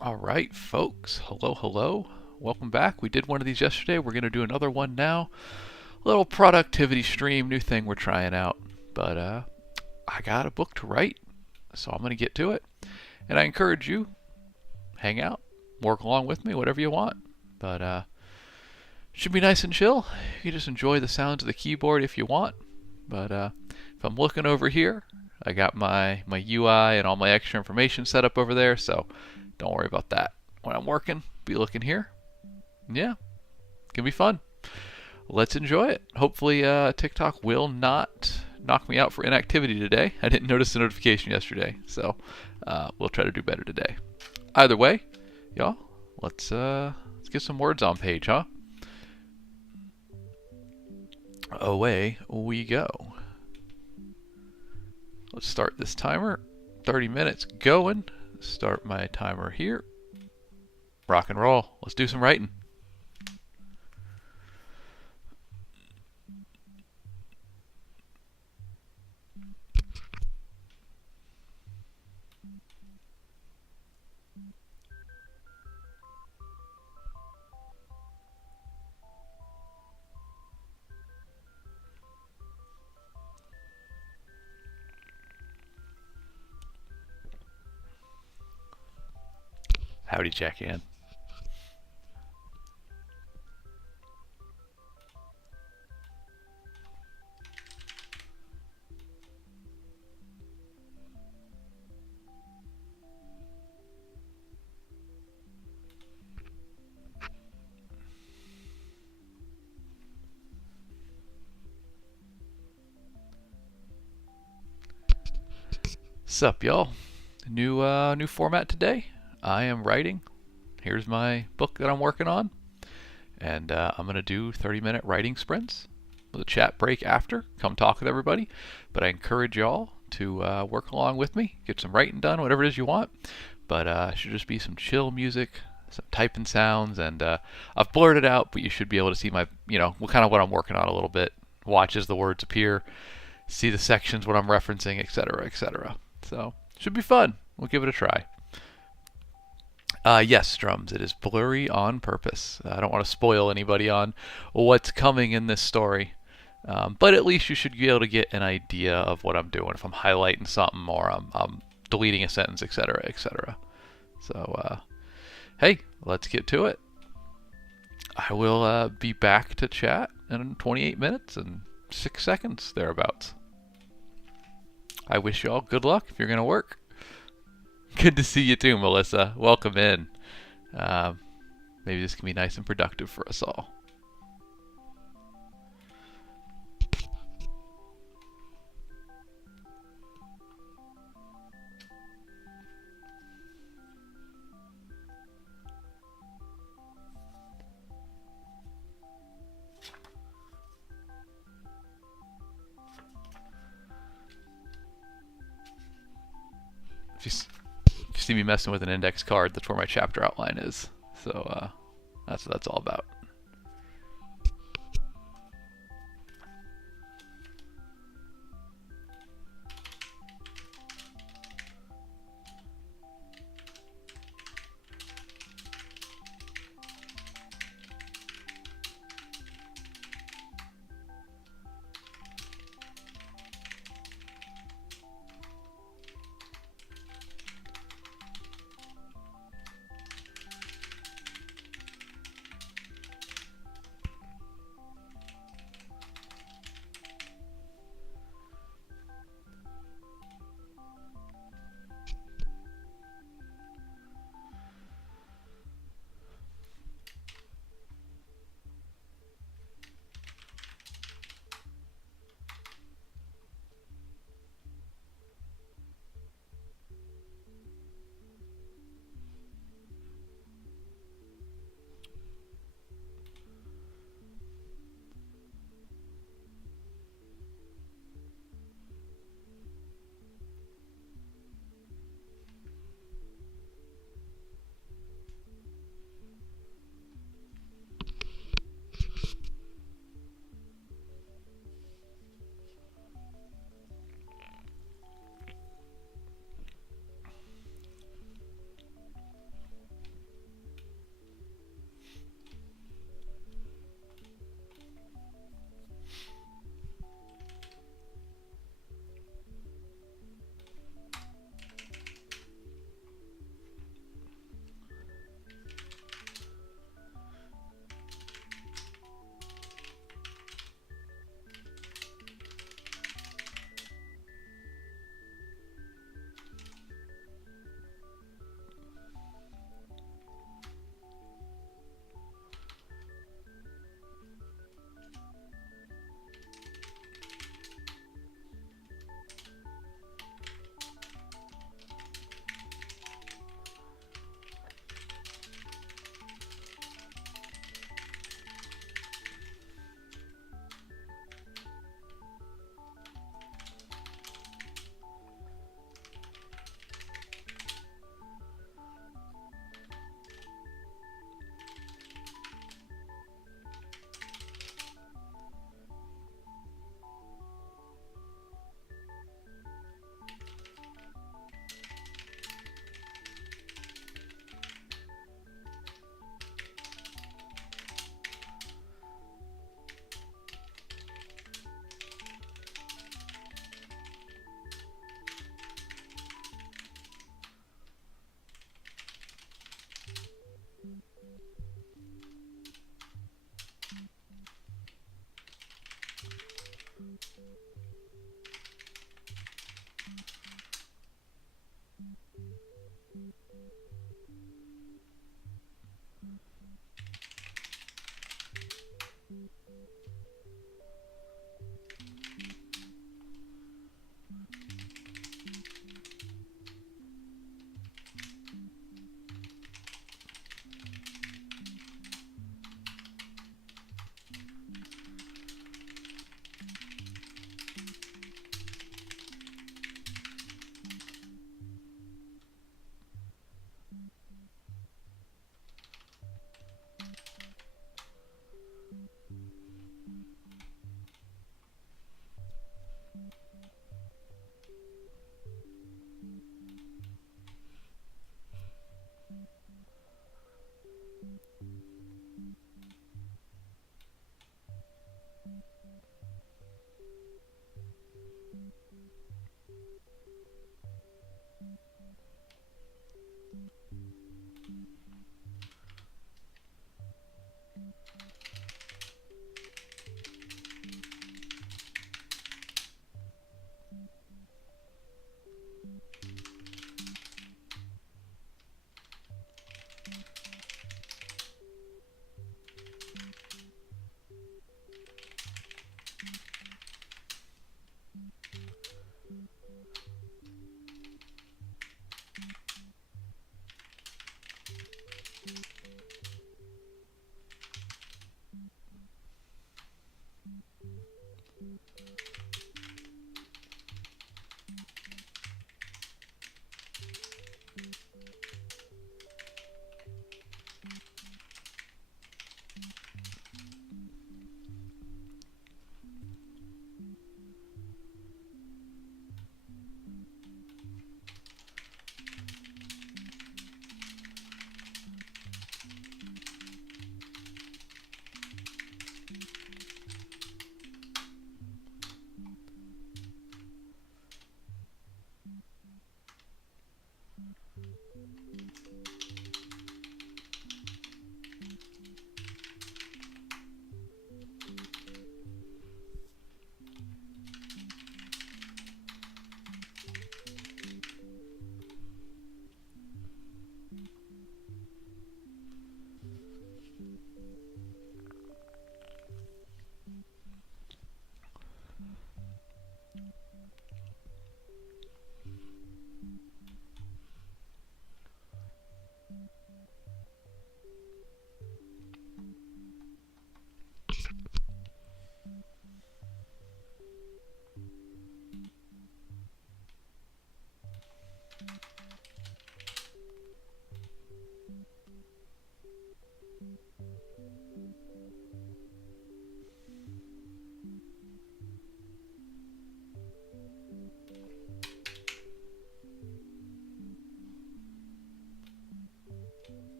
All right, folks. Hello, hello. Welcome back. We did one of these yesterday. We're going to do another one now. A little productivity stream, new thing we're trying out. But I got a book to write, so I'm going to get to it. And I encourage you, hang out, work along with me, whatever you want. But should be nice and chill. You can just enjoy the sounds of the keyboard if you want. But if I'm looking over here, I got my UI and all my extra information set up over there, so don't worry about that. When I'm working, be looking here. Yeah, it can be fun. Let's enjoy it. Hopefully TikTok will not knock me out for inactivity today. I didn't notice the notification yesterday, so we'll try to do better today. Either way, y'all, let's get some words on page, huh? Away we go. Let's start this timer. 30 minutes going. Start my timer here. Rock and roll. Let's do some writing. Howdy, Jack-Ann. Sup, y'all? New format today. I am writing. Here's my book that I'm working on, and I'm gonna do 30-minute writing sprints with a chat break after. Come talk with everybody, but I encourage y'all to work along with me, get some writing done, whatever it is you want. But it should just be some chill music, some typing sounds, and I've blurred it out, but you should be able to see my, what I'm working on a little bit. Watch as the words appear, see the sections, what I'm referencing, etc., etc. So should be fun. We'll give it a try. Yes, drums. It is blurry on purpose. I don't want to spoil anybody on what's coming in this story. But at least you should be able to get an idea of what I'm doing if I'm highlighting something or I'm deleting a sentence, etc., etc. So, hey, let's get to it. I will be back to chat in 28 minutes and 6 seconds, thereabouts. I wish you all good luck if you're going to work. Good to see you too, Melissa. Welcome in. Um, Maybe this can be nice and productive for us all. If you, if you see me messing with an index card, that's where my chapter outline is. So that's what that's all about.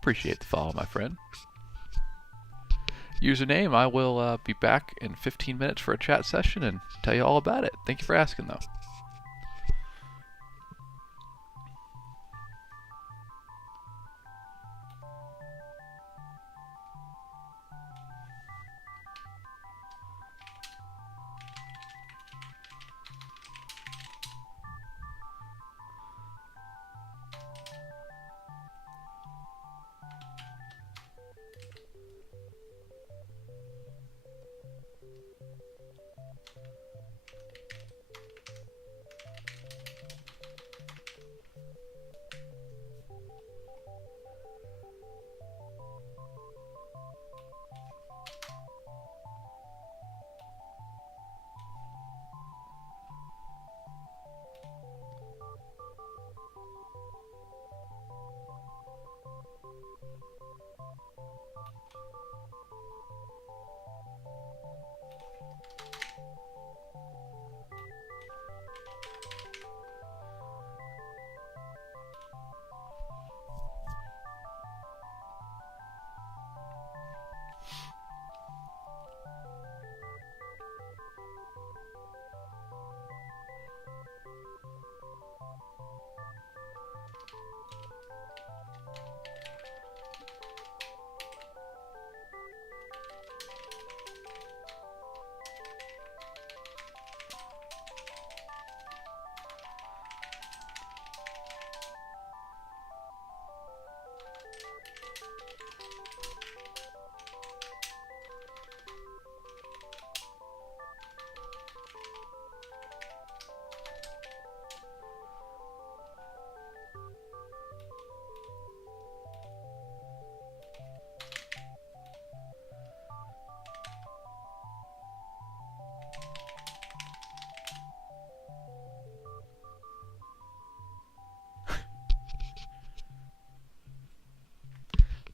Appreciate the follow, my friend. Username, I will be back in 15 minutes for a chat session and tell you all about it. Thank you for asking, though.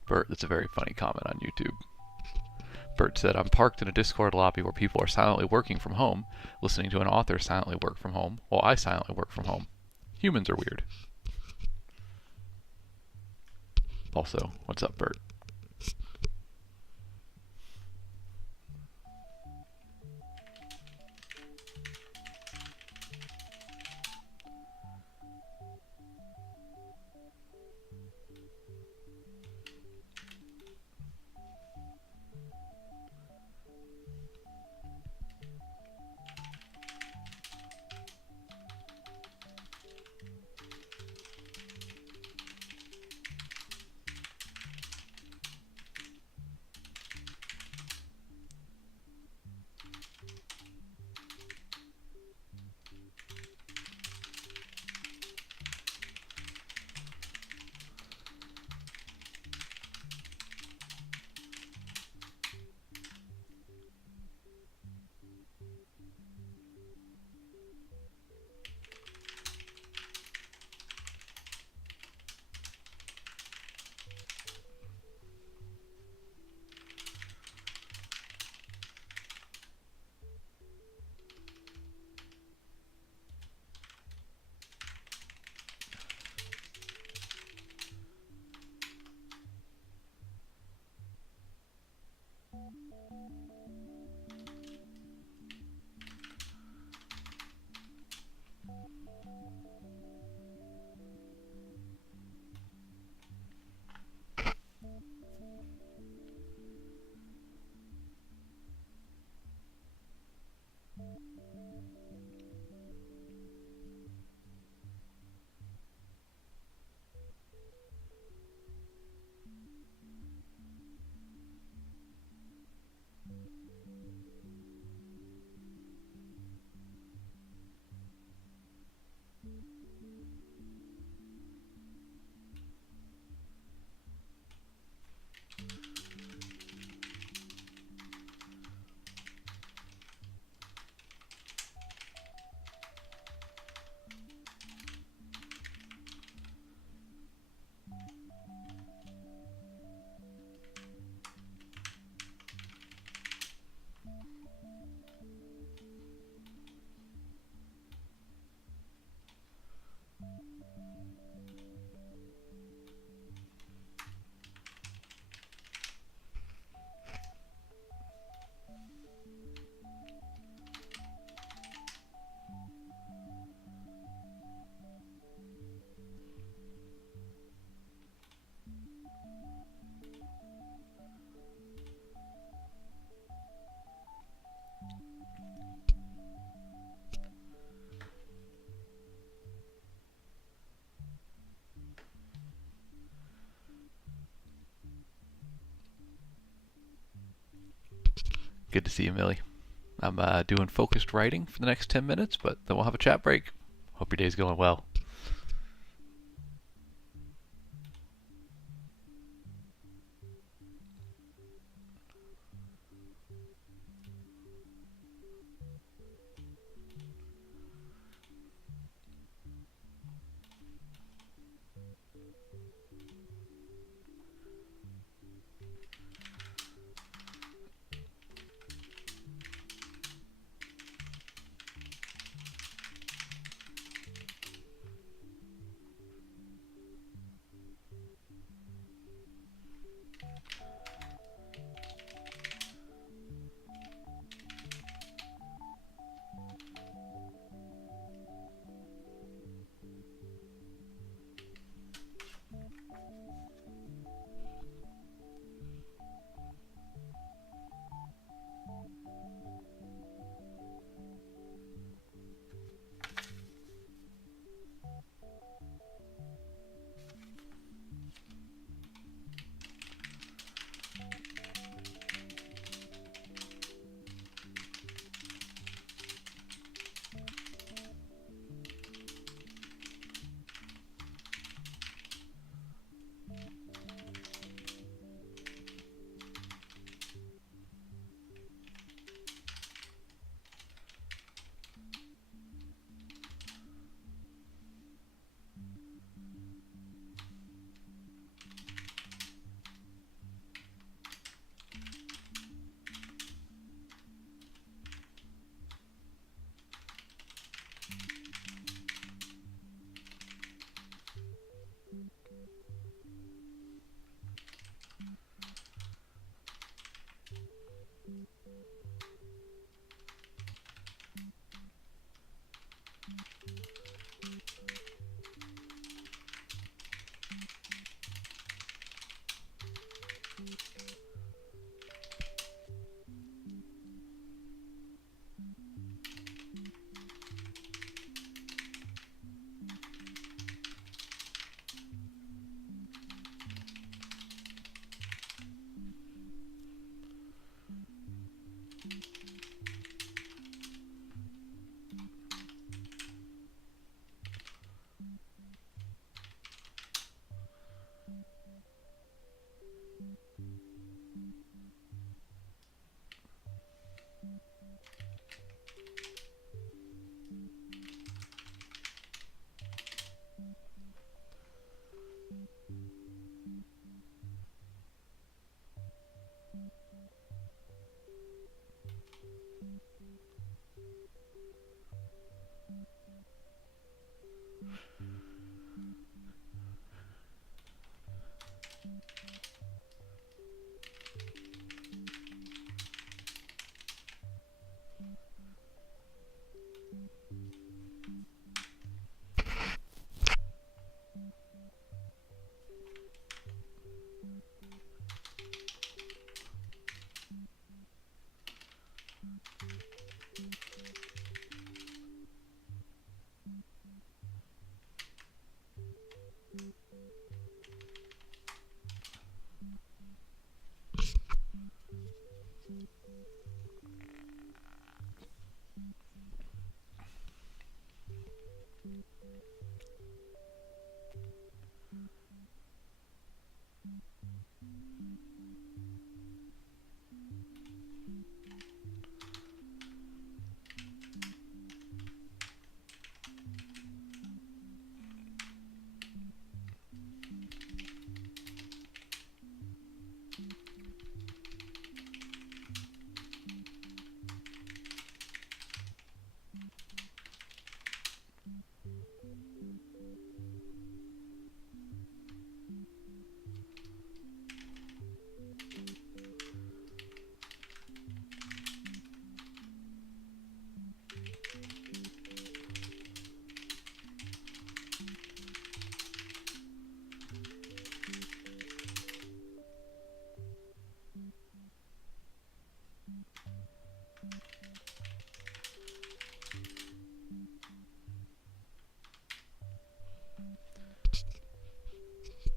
Bert, that's a very funny comment on YouTube. Bert said, I'm parked in a Discord lobby where people are silently working from home, listening to an author silently work from home, while I silently work from home. Humans are weird. Also, what's up, Bert? Good to see you, Millie. I'm doing focused writing for the next 10 minutes, but then we'll have a chat break. Hope your day's going well.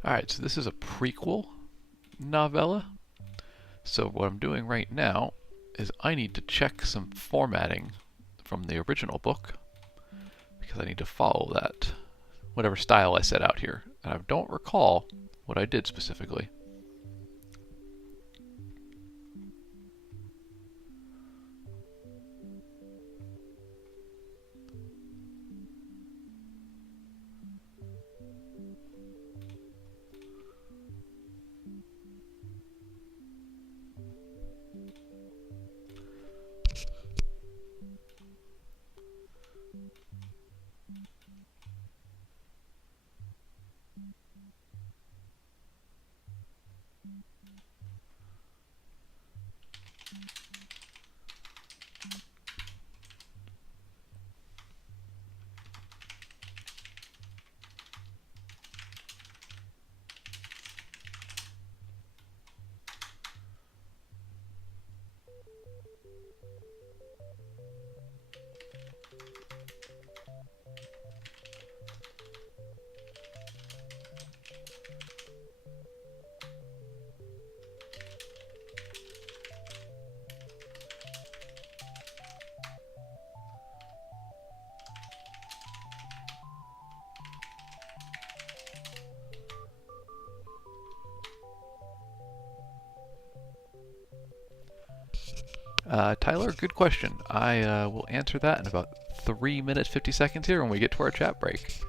Alright, so this is a prequel novella. So what I'm doing right now is I need to check some formatting from the original book because I need to follow that, whatever style I set out here. And I don't recall what I did specifically. Tyler, good question. I will answer that in about 3 minutes 50 seconds here when we get to our chat break.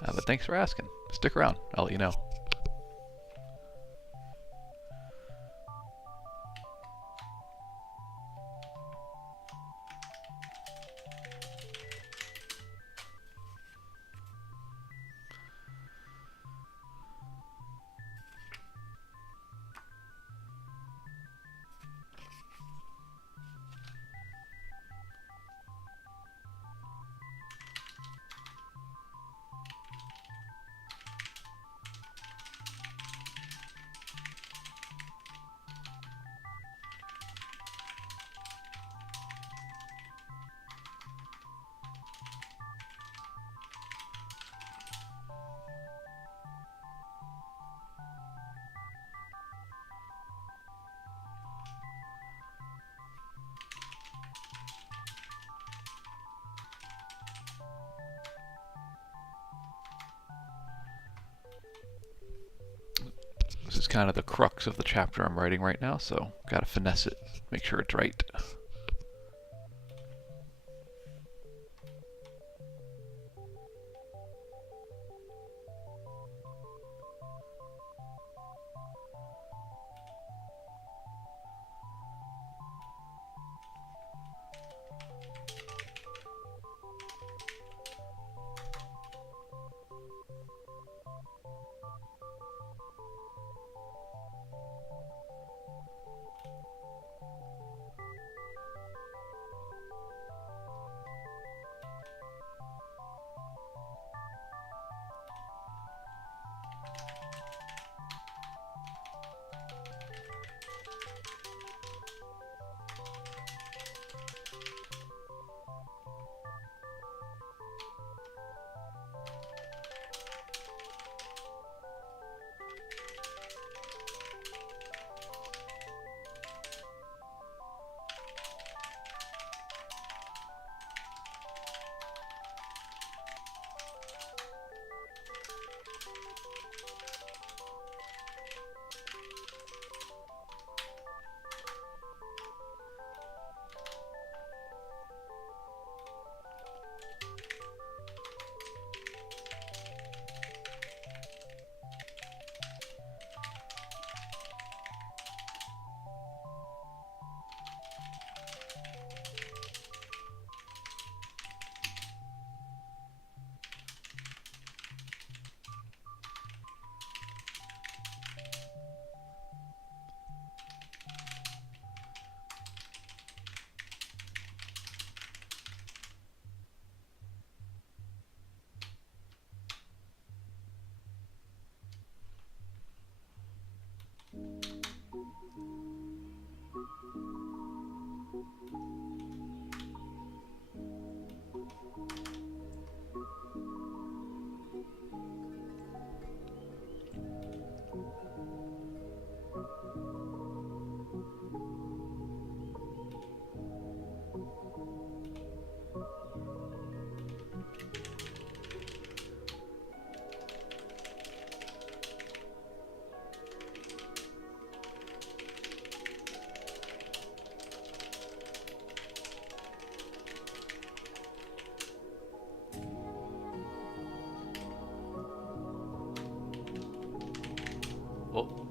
But thanks for asking. Stick around. I'll let you know. This is kind of the crux of the chapter I'm writing right now, so gotta finesse it, make sure it's right.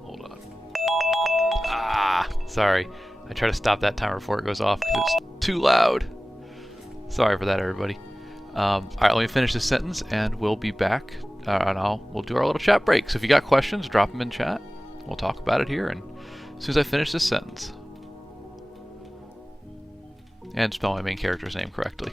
Hold on. Ah, sorry. I try to stop that timer before it goes off because it's too loud. Sorry for that, everybody. All right, let me finish this sentence, and we'll be back, and we'll do our little chat break. So if you got questions, drop them in chat. We'll talk about it here, and as soon as I finish this sentence, and spell my main character's name correctly.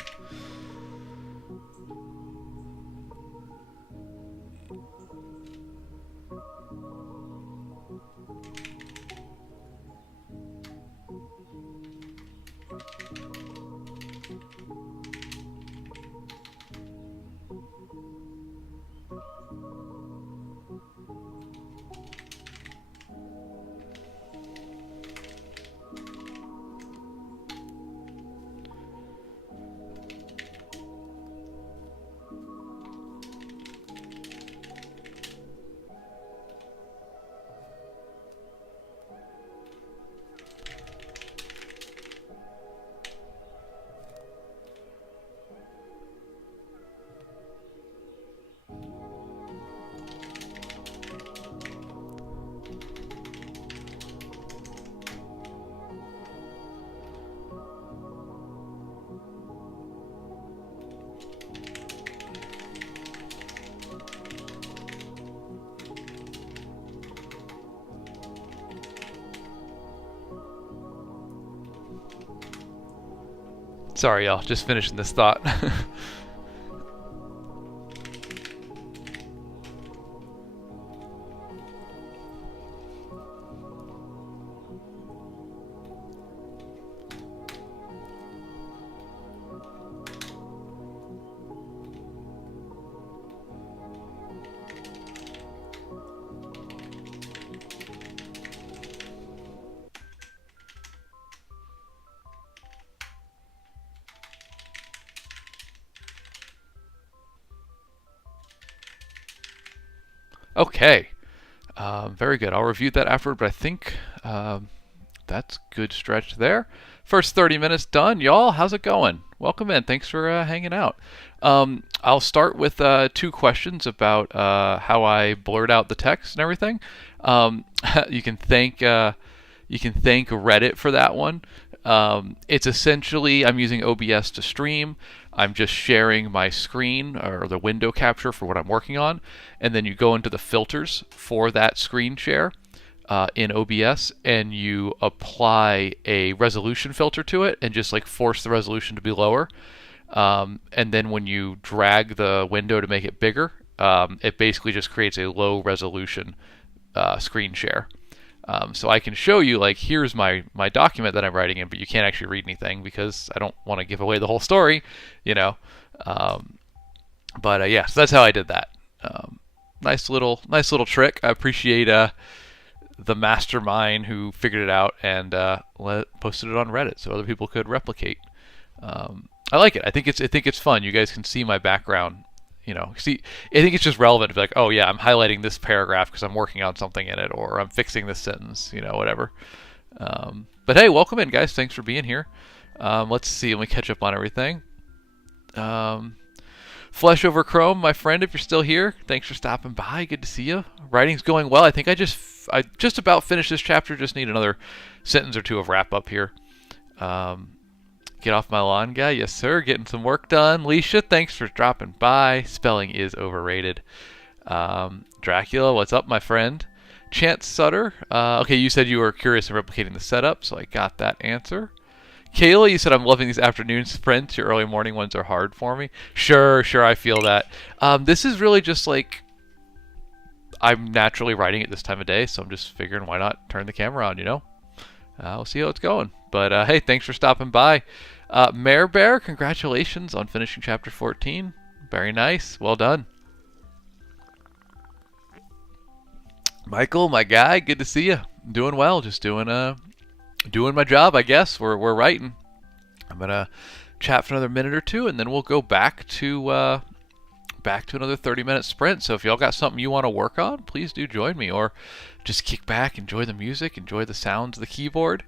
Sorry, y'all. Just finishing this thought. Okay. Very good. I'll review that afterward, but I think that's good stretch there. First 30 minutes done. Y'all, how's it going? Welcome in. Thanks for hanging out. I'll start with 2 questions about how I blurred out the text and everything. You can thank Reddit for that one. It's essentially, I'm using OBS to stream. I'm just sharing my screen or the window capture for what I'm working on, and then you go into the filters for that screen share in OBS, and you apply a resolution filter to it and just like force the resolution to be lower. And then when you drag the window to make it bigger, it basically just creates a low resolution screen share. So I can show you, like, here's my document that I'm writing in, but you can't actually read anything because I don't want to give away the whole story, you know. Yeah, so that's how I did that. Nice little trick. I appreciate the mastermind who figured it out and posted it on Reddit so other people could replicate. I like it. I think it's fun. You guys can see my background. You know, see, I think it's just relevant to be like, oh yeah, I'm highlighting this paragraph because I'm working on something in it, or I'm fixing this sentence, you know, whatever. But hey, welcome in, guys. Thanks for being here. Let's see. Let me catch up on everything. Flesh over Chrome, my friend, if you're still here, thanks for stopping by. Good to see you. Writing's going well. I think I just about finished this chapter. Just need another sentence or two of wrap up here. Get off my lawn, guy. Yes, sir. Getting some work done. Leisha, thanks for dropping by. Spelling is overrated. Dracula, what's up, my friend? Chance Sutter. Okay, you said you were curious in replicating the setup, so I got that answer. Kayla, you said, I'm loving these afternoon sprints. Your early morning ones are hard for me. Sure, I feel that. This is really just like, I'm naturally writing at this time of day, so I'm just figuring why not turn the camera on, you know? We'll see how it's going. But hey, thanks for stopping by. Mare Bear, congratulations on finishing chapter 14. Very nice. Well done. Michael, my guy, good to see you. Doing well. Just doing my job, I guess. We're writing. I'm gonna chat for another minute or two, and then we'll go back to another 30-minute sprint. So if y'all got something you want to work on, please do join me, or just kick back, enjoy the music, enjoy the sounds of the keyboard.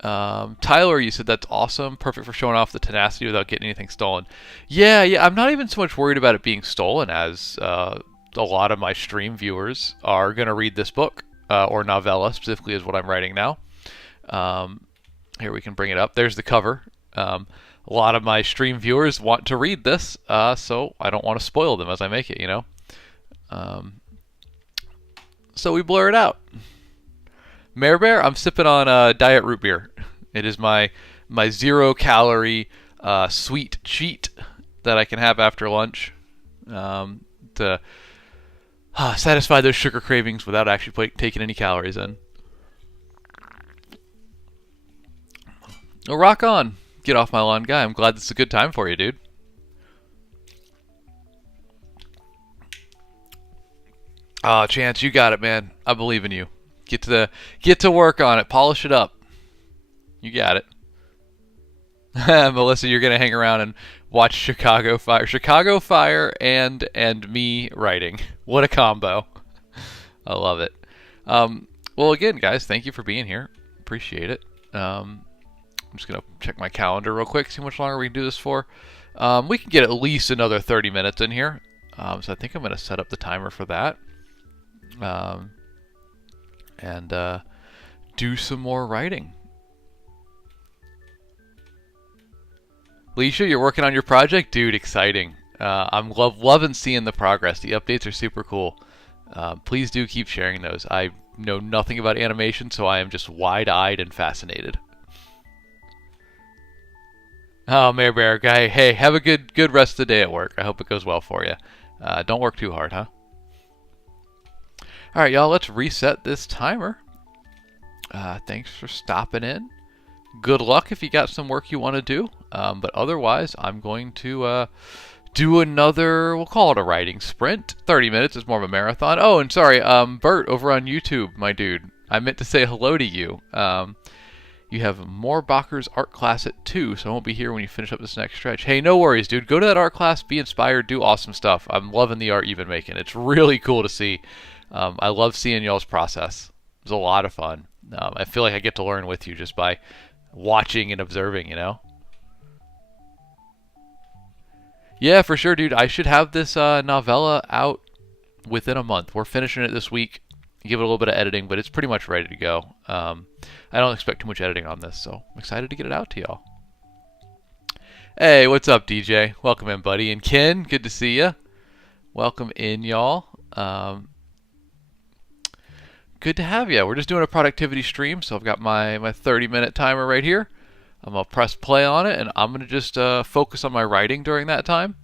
Tyler, you said that's awesome. Perfect for showing off the tenacity without getting anything stolen. Yeah, I'm not even so much worried about it being stolen as a lot of my stream viewers are going to read this book, or novella specifically is what I'm writing now. Um, Here we can bring it up. There's the cover. A lot of my stream viewers want to read this, so I don't want to spoil them as I make it, you know? So we blur it out. Mare Bear, I'm sipping on diet root beer. It is my 0-calorie sweet cheat that I can have after lunch to satisfy those sugar cravings without actually taking any calories in. Oh, rock on. Get off my lawn, guy. I'm glad this is a good time for you, dude. Oh, Chance, you got it, man. I believe in you. Get to work on it. Polish it up. You got it. Melissa, you're gonna hang around and watch Chicago Fire. Chicago Fire and me writing. What a combo. I love it. Well, again, guys, thank you for being here. Appreciate it. I'm just gonna check my calendar real quick, see how much longer we can do this for. We can get at least another 30 minutes in here. So I think I'm gonna set up the timer for that. And do some more writing. Leisha, you're working on your project? Dude, exciting. I'm loving seeing the progress. The updates are super cool. Please do keep sharing those. I know nothing about animation, so I am just wide-eyed and fascinated. Oh, Mayor Bear guy, hey, have a good rest of the day at work. I hope it goes well for you. Don't work too hard, huh? All right, y'all, let's reset this timer. Thanks for stopping in. Good luck if you got some work you want to do. But otherwise, I'm going to do another, we'll call it a writing sprint. 30 minutes is more of a marathon. Oh, and sorry, Bert over on YouTube, my dude. I meant to say hello to you. You have more Bakker's art class at 2, so I won't be here when you finish up this next stretch. Hey, no worries, dude. Go to that art class, be inspired, do awesome stuff. I'm loving the art you've been making. It's really cool to see. I love seeing y'all's process. It's a lot of fun. I feel like I get to learn with you just by watching and observing, you know? Yeah, for sure, dude. I should have this novella out within a month. We're finishing it this week. Give it a little bit of editing, but it's pretty much ready to go. I don't expect too much editing on this, so I'm excited to get it out to y'all. Hey, what's up, DJ? Welcome in, buddy. And Ken, good to see you. Welcome in, y'all. Good to have you. We're just doing a productivity stream, so I've got my 30-minute timer right here. I'm going to press play on it, and I'm going to just focus on my writing during that time.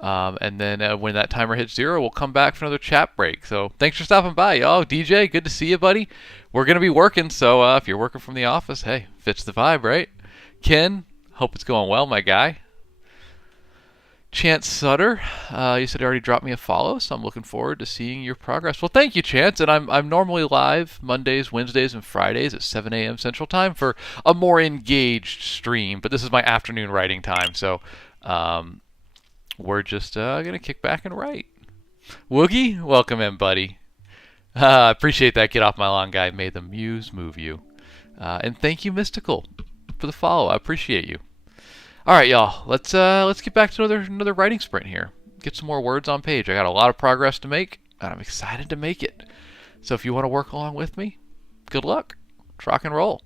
And then when that timer hits 0, we'll come back for another chat break. So thanks for stopping by, y'all. DJ, good to see you, buddy. We're going to be working, so if you're working from the office, hey, fits the vibe, right? Ken, hope it's going well, my guy. Chance Sutter, you said you already dropped me a follow, so I'm looking forward to seeing your progress. Well, thank you, Chance. And I'm normally live Mondays, Wednesdays, and Fridays at 7 a.m. Central Time for a more engaged stream. But this is my afternoon writing time, so we're just going to kick back and write. Woogie, welcome in, buddy. Appreciate that. Get off my lawn, guy. May the muse move you. And thank you, Mystical, for the follow. I appreciate you. All right, y'all. Let's get back to another writing sprint here. Get some more words on page. I got a lot of progress to make, and I'm excited to make it. So if you want to work along with me, good luck. Let's rock and roll.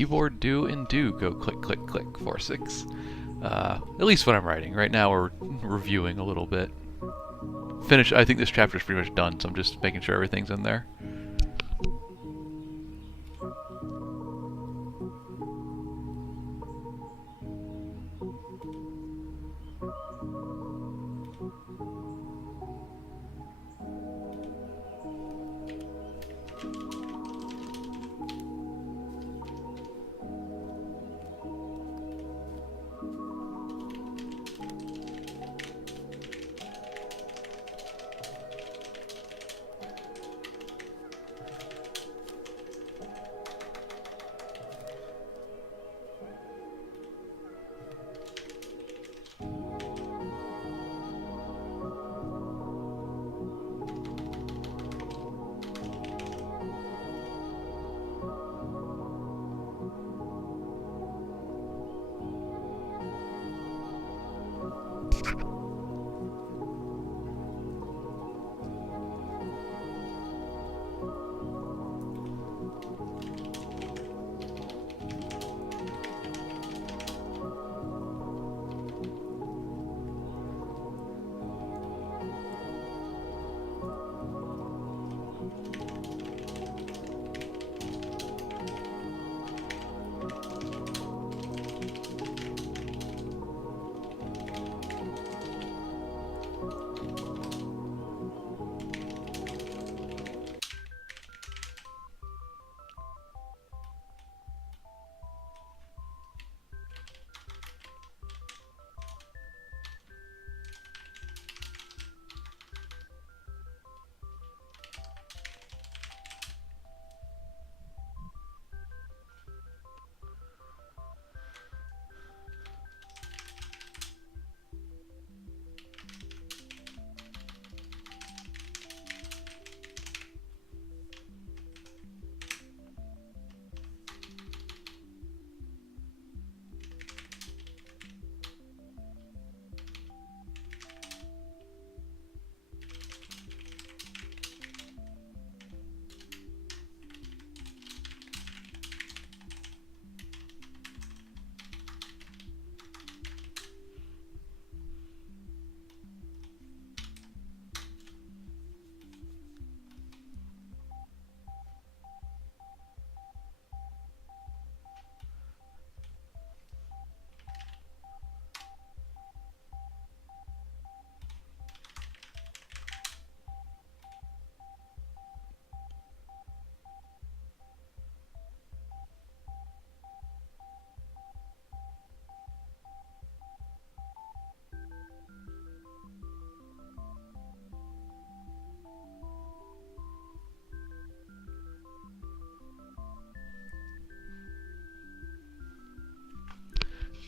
keyboard do and do go click, click, click, 4-6. At least when I'm writing. Right now we're reviewing a little bit. I think this chapter is pretty much done, so I'm just making sure everything's in there.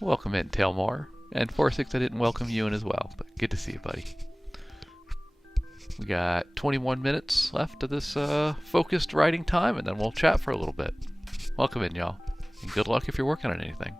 Welcome in, Tailmore. And 4-6, I didn't welcome you in as well, but good to see you, buddy. We got 21 minutes left of this focused writing time, and then we'll chat for a little bit. Welcome in, y'all. And good luck if you're working on anything.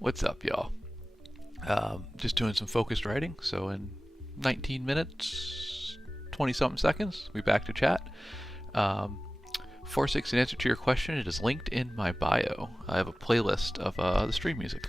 What's up, y'all? Just doing some focused writing. So in 19 minutes, 20 something seconds, we back to chat. 4-6, in answer to your question, it is linked in my bio. I have a playlist of the stream music.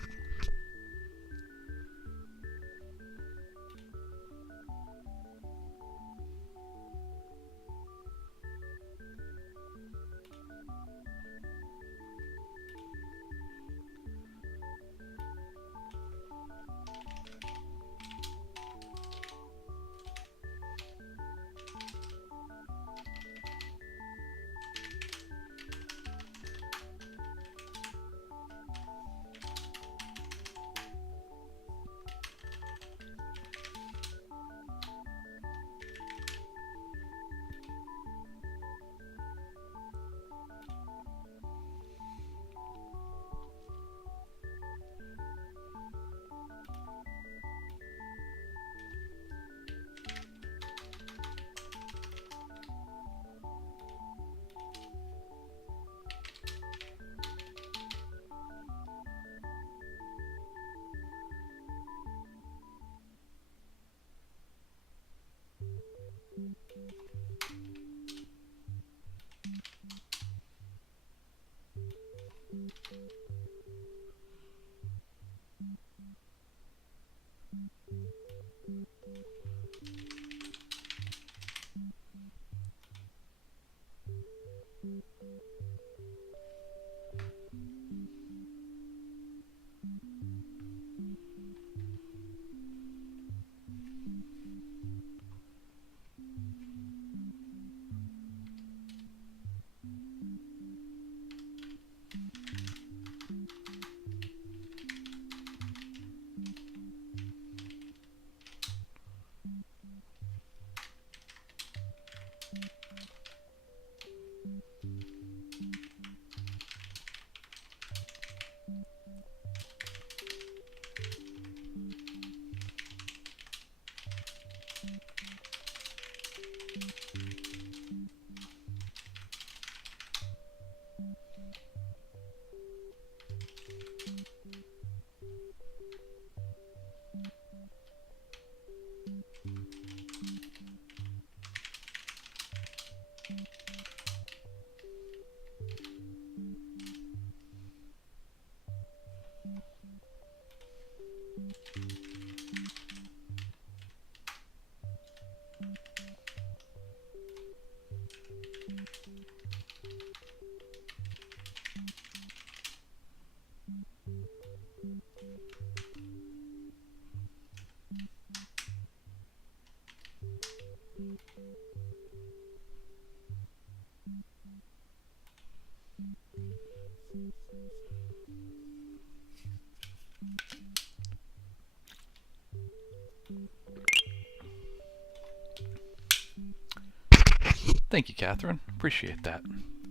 Thank you, Catherine. Appreciate that.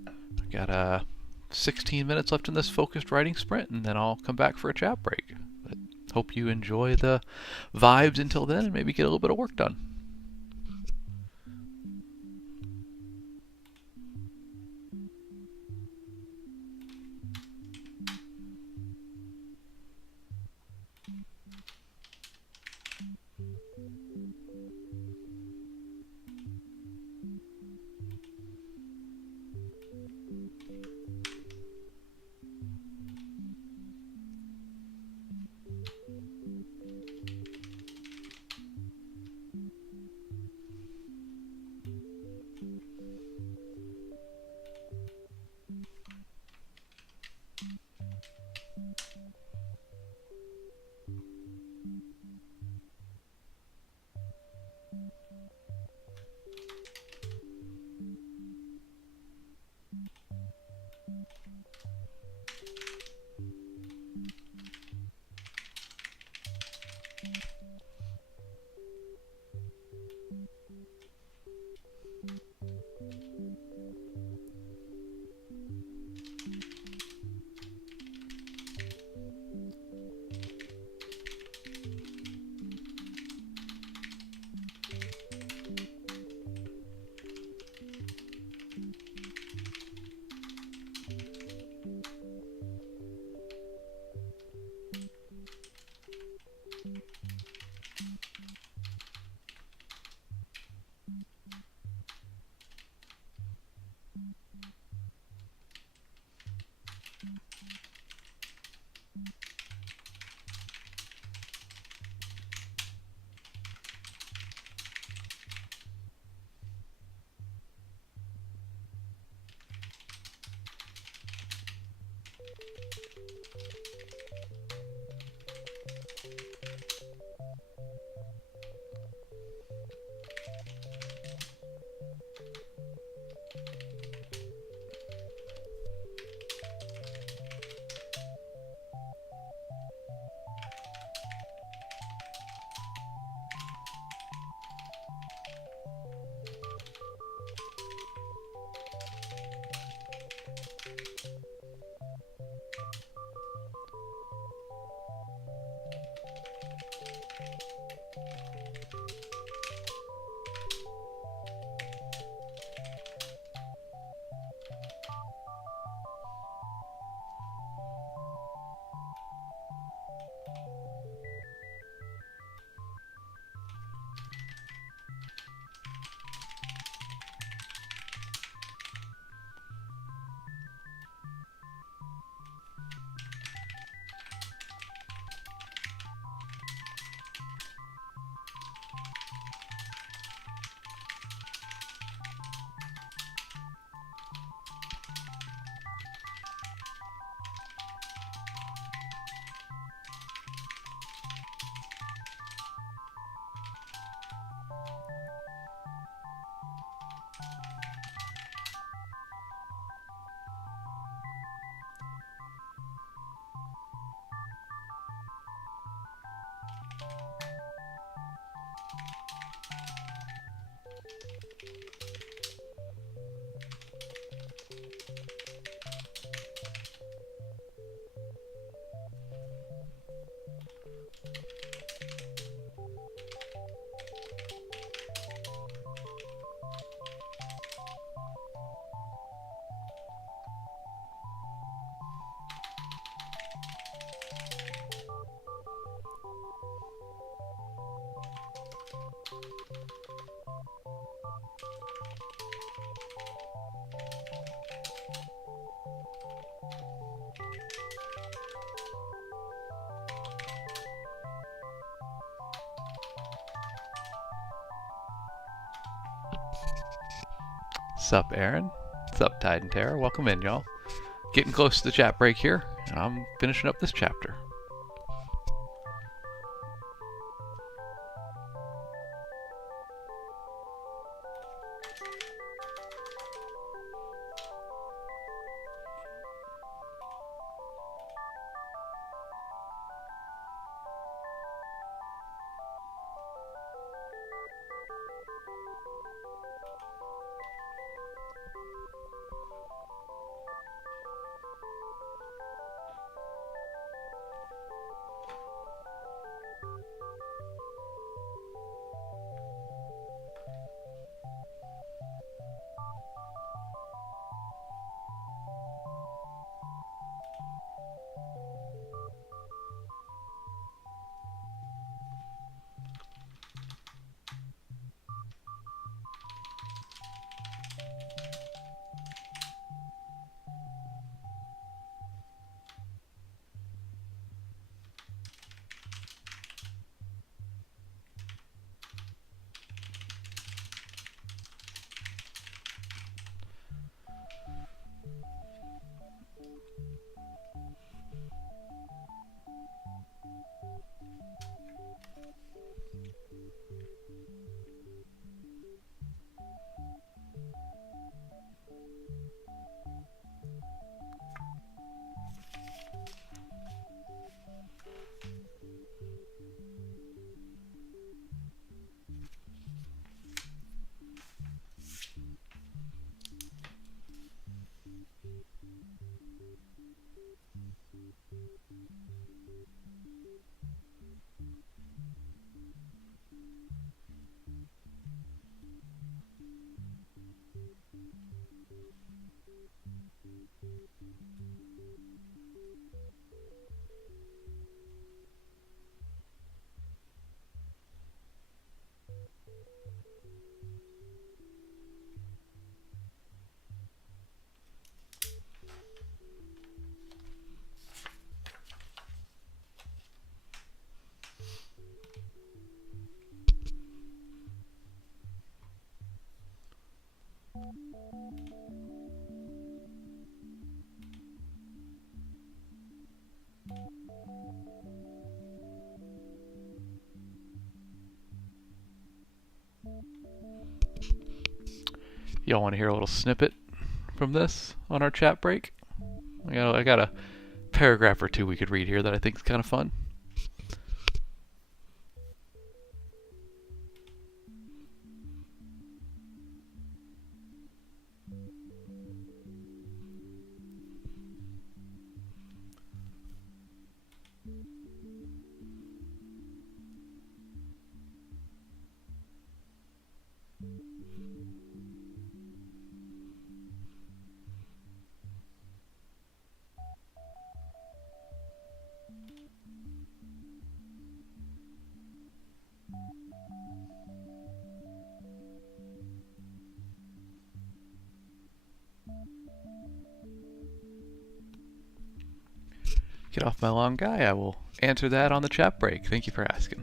I got 16 minutes left in this focused writing sprint, and then I'll come back for a chat break. But hope you enjoy the vibes until then and maybe get a little bit of work done. Sup, Aaron? Sup, Tide and Terror? Welcome in, y'all. Getting close to the chat break here, and I'm finishing up this chapter. Y'all want to hear a little snippet from this on our chat break? I got a paragraph or two we could read here that I think is kind of fun. Get off my lawn, guy. I will answer that on the chat break. Thank you for asking.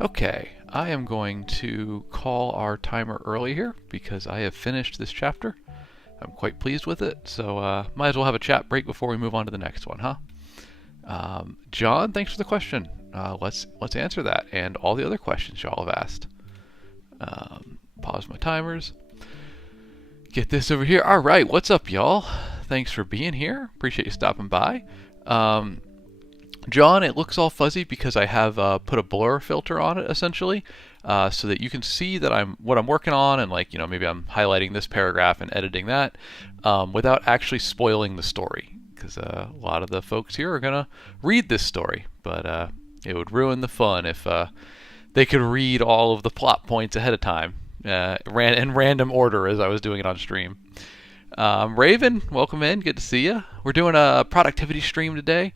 Okay, I am going to call our timer early here because I have finished this chapter. I'm quite pleased with it, so might as well have a chat break before we move on to the next one, huh? John, thanks for the question. Let's answer that and all the other questions y'all have asked. Pause my timers. Get this over here. All right, what's up, y'all? Thanks for being here. Appreciate you stopping by. John, it looks all fuzzy because I have put a blur filter on it essentially, so that you can see that what I'm working on, and maybe I'm highlighting this paragraph and editing that without actually spoiling the story, because a lot of the folks here are gonna read this story, but it would ruin the fun if they could read all of the plot points ahead of time in random order as I was doing it on stream. Raven, welcome in. Good to see you. We're doing a productivity stream today.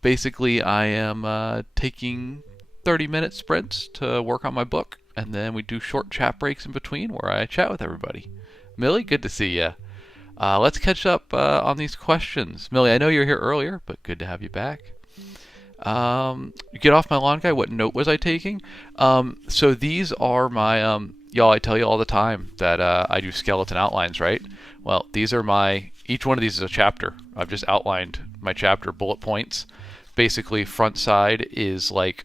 Basically, I am taking 30-minute sprints to work on my book, and then we do short chat breaks in between where I chat with everybody. Millie, good to see you. Let's catch up on these questions. Millie, I know you were here earlier, but good to have you back. Get off my lawn, guy. What note was I taking? So these are my y'all. I tell you all the time that I do skeleton outlines, right? Well, these are each one of these is a chapter. I've just outlined my chapter bullet points. Basically, front side is like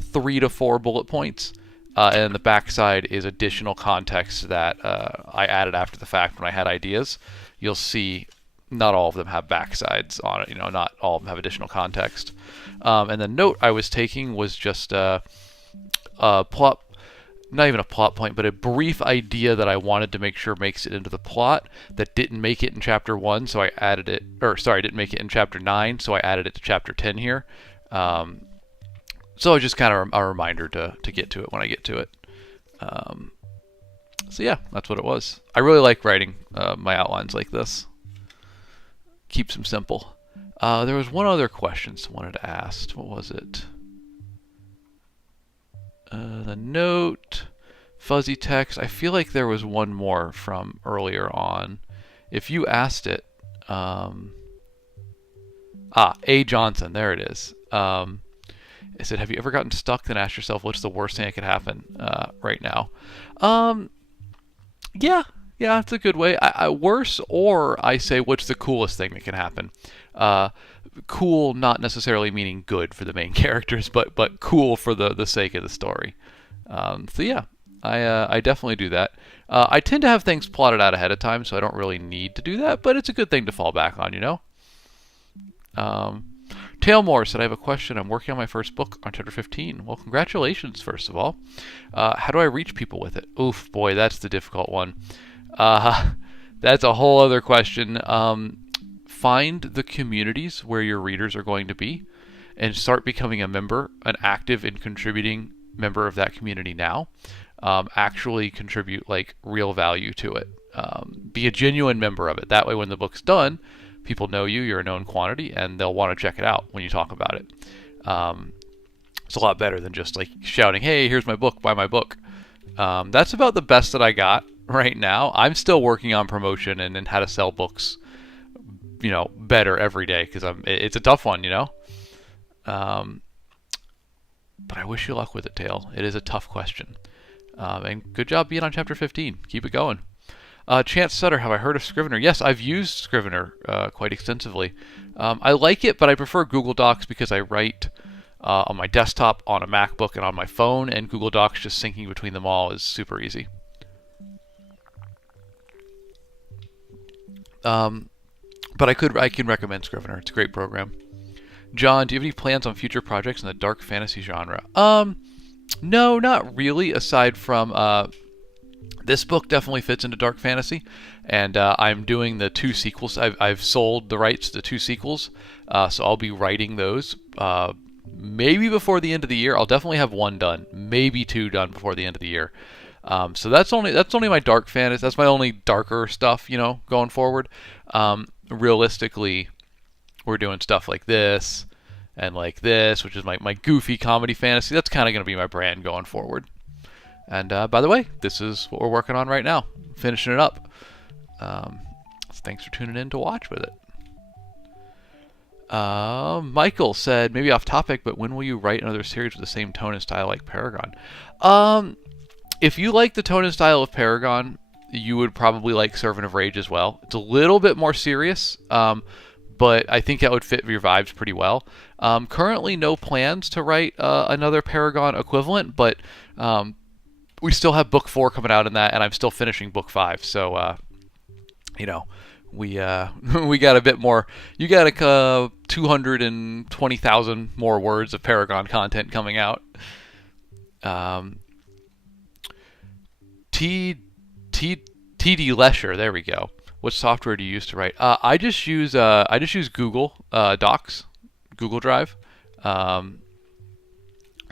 3 to 4 bullet points, and the back side is additional context that I added after the fact when I had ideas. You'll see not all of them have backsides on it. Not all of them have additional context. And the note I was taking was just a plot, not even a plot point, but a brief idea that I wanted to make sure makes it into the plot that didn't make it in chapter 1, so I added it, didn't make it in chapter 9, so I added it to chapter 10 here. So just kind of a reminder to get to it when I get to it. So yeah, that's what it was. I really like writing my outlines like this. Keeps them simple. There was one other question someone had asked. What was it? The note, fuzzy text. I feel like there was one more from earlier on. If you asked it, A. Johnson, there it is. I said, have you ever gotten stuck? Then ask yourself, what's the worst thing that could happen right now? Um, yeah, yeah, it's a good way. Worse, or I say, what's the coolest thing that can happen? Uh, cool, not necessarily meaning good for the main characters, but cool for the sake of the story. So yeah, I definitely do that. I tend to have things plotted out ahead of time, so I don't really need to do that, but it's a good thing to fall back on, you know? Um, Tailmore said, I have a question. I'm working on my first book on chapter 15. Well, congratulations, first of all. How do I reach people with it? Oof, boy, that's the difficult one. Uh, that's a whole other question. Find the communities where your readers are going to be and start becoming a member, an active and contributing member of that community now. Actually contribute like real value to it. Be a genuine member of it. That way, when the book's done, people know you, you're a known quantity, and they'll want to check it out when you talk about it. It's a lot better than just like shouting, hey, here's my book, buy my book. That's about the best that I got right now. I'm still working on promotion and how to sell books, better every day, because it's a tough one, but I wish you luck with it, Tail. It is a tough question. And good job being on chapter 15. Keep it going. Chance Sutter, have I heard of Scrivener? Yes, I've used Scrivener quite extensively. I like it, but I prefer Google Docs because I write on my desktop, on a MacBook, and on my phone, and Google Docs just syncing between them all is super easy. But I can recommend Scrivener. It's a great program. John, do you have any plans on future projects in the dark fantasy genre? No, not really, aside from this book definitely fits into dark fantasy, and I'm doing the 2 sequels. I've sold the rights to the 2 sequels, so I'll be writing those maybe before the end of the year. I'll definitely have 1 done, maybe 2 done before the end of the year. So that's only my dark fantasy. That's my only darker stuff, going forward. Realistically, we're doing stuff like this and like this, which is my goofy comedy fantasy. That's kind of going to be my brand going forward. And by the way, this is what we're working on right now, finishing it up. So thanks for tuning in to watch with it. Michael said, maybe off topic, but when will you write another series with the same tone and style like Paragon? If you like the tone and style of Paragon, you would probably like Servant of Rage as well. It's a little bit more serious, but I think that would fit your vibes pretty well. Currently, no plans to write another Paragon equivalent, but we still have book 4 coming out in that, and I'm still finishing book 5. So, we got a bit more. You got 220,000 more words of Paragon content coming out. TD Lesher, there we go. What software do you use to write? I just use Google Docs, Google Drive.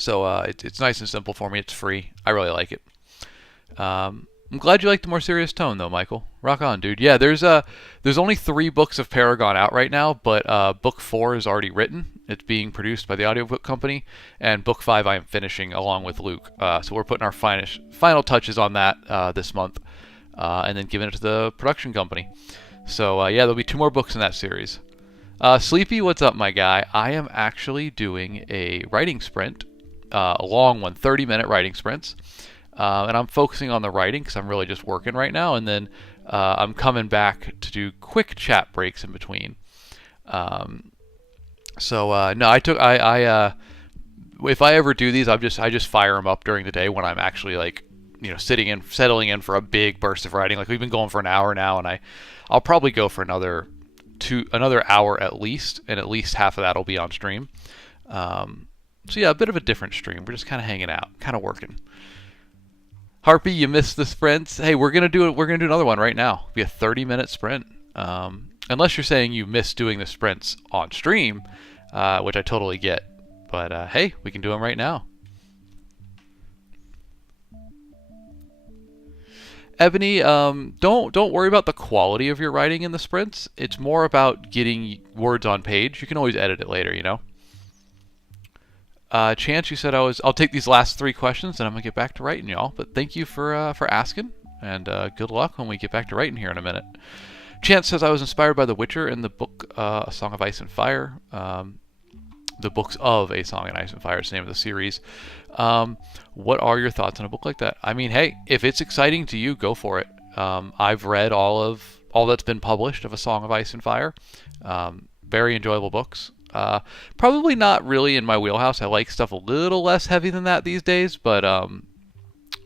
So it's nice and simple for me. It's free. I really like it. I'm glad you like the more serious tone, though, Michael. Rock on, dude. Yeah, there's only 3 books of Paragon out right now, but book 4 is already written. It's being produced by the audiobook company, and book 5 I am finishing along with Luke. So we're putting our final touches on that this month, and then giving it to the production company. So yeah, there'll be 2 more books in that series. Sleepy, what's up, my guy? I am actually doing a writing sprint, a long one, 30-minute writing sprints. And I'm focusing on the writing because I'm really just working right now. And then I'm coming back to do quick chat breaks in between. No, if I ever do these, I just fire them up during the day when I'm actually like, settling in for a big burst of writing. Like we've been going for an hour now, and I'll probably go for another hour at least, and at least half of that will be on stream. So yeah, a bit of a different stream. We're just kind of hanging out, kind of working. Harpy, you missed the sprints. Hey, we're gonna do another one right now. It'll be a 30-minute sprint. Unless you're saying you missed doing the sprints on stream, which I totally get. But hey, we can do them right now. Ebony, don't worry about the quality of your writing in the sprints. It's more about getting words on page. You can always edit it later, Chance, you said I'll take these last 3 questions and I'm gonna get back to writing, y'all. But thank you for asking, and good luck when we get back to writing here in a minute. Chance says I was inspired by The Witcher in the book A Song of Ice and Fire. The Books of A Song in Ice and Fire is the name of the series. What are your thoughts on a book like that? I mean, hey, if it's exciting to you, go for it. I've read all that's been published of A Song of Ice and Fire. Very enjoyable books. Probably not really in my wheelhouse. I like stuff a little less heavy than that these days, but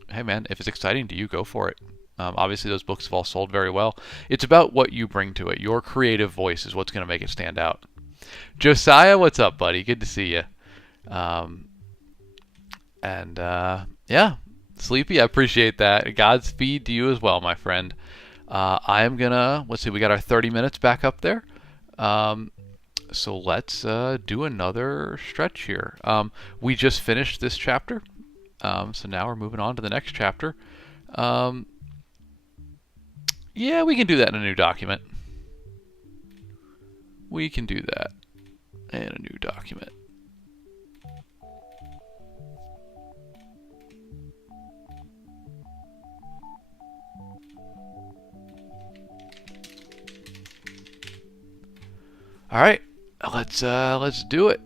hey man, if it's exciting to you, go for it. Obviously, those books have all sold very well. It's about what you bring to it. Your creative voice is what's going to make it stand out. Josiah, what's up, buddy? Good to see you. Yeah, Sleepy, I appreciate that. Godspeed to you as well, my friend. I am gonna, let's see, we got our 30 minutes back up there. So let's do another stretch here. We just finished this chapter, so now we're moving on to the next chapter. Yeah, we can do that in a new document. We can do that in a new document. All right, let's do it,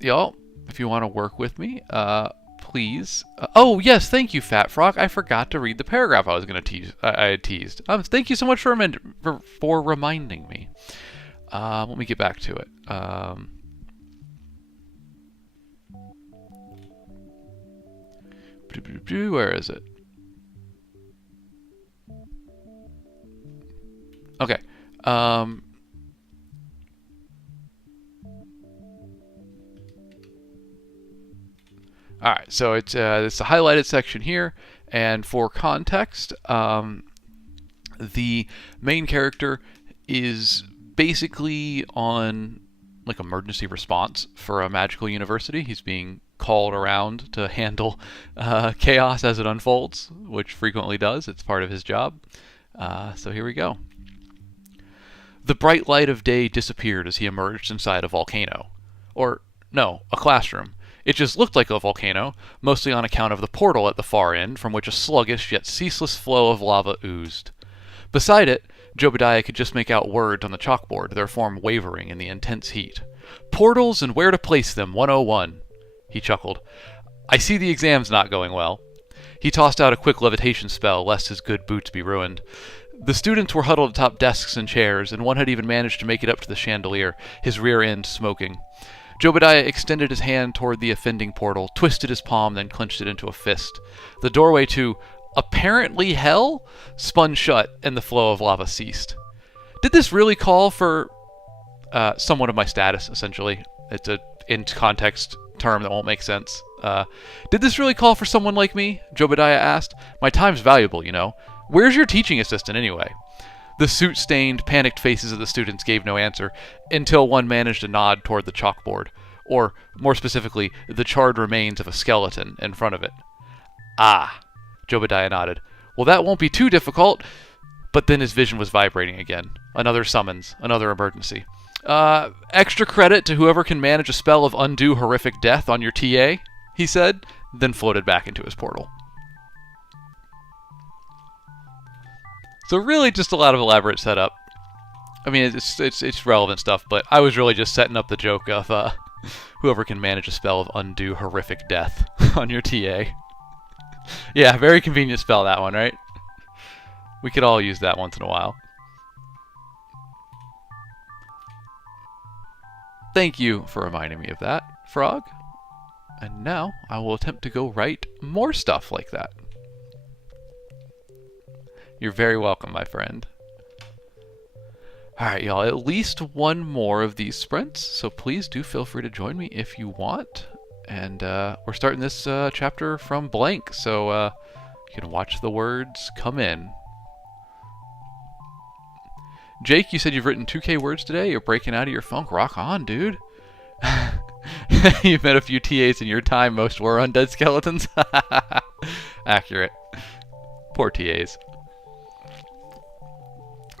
y'all. If you want to work with me, please. Oh yes, thank you, Fat Frog. I forgot to read the paragraph I was gonna tease. I had teased. Thank you so much for reminding me. Let me get back to it. Where is it? Okay. All right, so it's a highlighted section here, and for context, the main character is basically on like emergency response for a magical university. He's being called around to handle chaos as it unfolds, which frequently does. It's part of his job. So here we go. The bright light of day disappeared as he emerged inside a volcano. Or, no, a classroom. It just looked like a volcano, mostly on account of the portal at the far end, from which a sluggish yet ceaseless flow of lava oozed. Beside it, Jobadiah could just make out words on the chalkboard, their form wavering in the intense heat. Portals and where to place them, 101. He chuckled. I see the exam's not going well. He tossed out a quick levitation spell, lest his good boots be ruined. The students were huddled atop desks and chairs, and one had even managed to make it up to the chandelier, his rear end smoking. Jobadiah extended his hand toward the offending portal, twisted his palm, then clenched it into a fist. The doorway to apparently hell spun shut, and the flow of lava ceased. Did this really call for somewhat of my status, essentially? It's a in-context term that won't make sense. Did this really call for someone like me? Jobadiah asked. My time's valuable, you know. Where's your teaching assistant, anyway? The soot-stained, panicked faces of the students gave no answer, until one managed to nod toward the chalkboard, or, more specifically, the charred remains of a skeleton in front of it. Ah, Jobadiah nodded. Well, that won't be too difficult. But then his vision was vibrating again. Another summons, another emergency. Extra credit to whoever can manage a spell of undo horrific death on your TA, he said, then floated back into his portal. So really just a lot of elaborate setup. I mean, it's relevant stuff, but I was really just setting up the joke of whoever can manage a spell of undo horrific death on your TA. Yeah, very convenient spell, that one, right? We could all use that once in a while. Thank you for reminding me of that, Frog. And now I will attempt to go write more stuff like that. You're very welcome, my friend. Alright, y'all, at least one more of these sprints, so please do feel free to join me if you want. And we're starting this chapter from blank, so you can watch the words come in. Jake, you said you've written 2K words today? You're breaking out of your funk. Rock on, dude. You've met a few TAs in your time. Most were undead skeletons. Accurate. Poor TAs.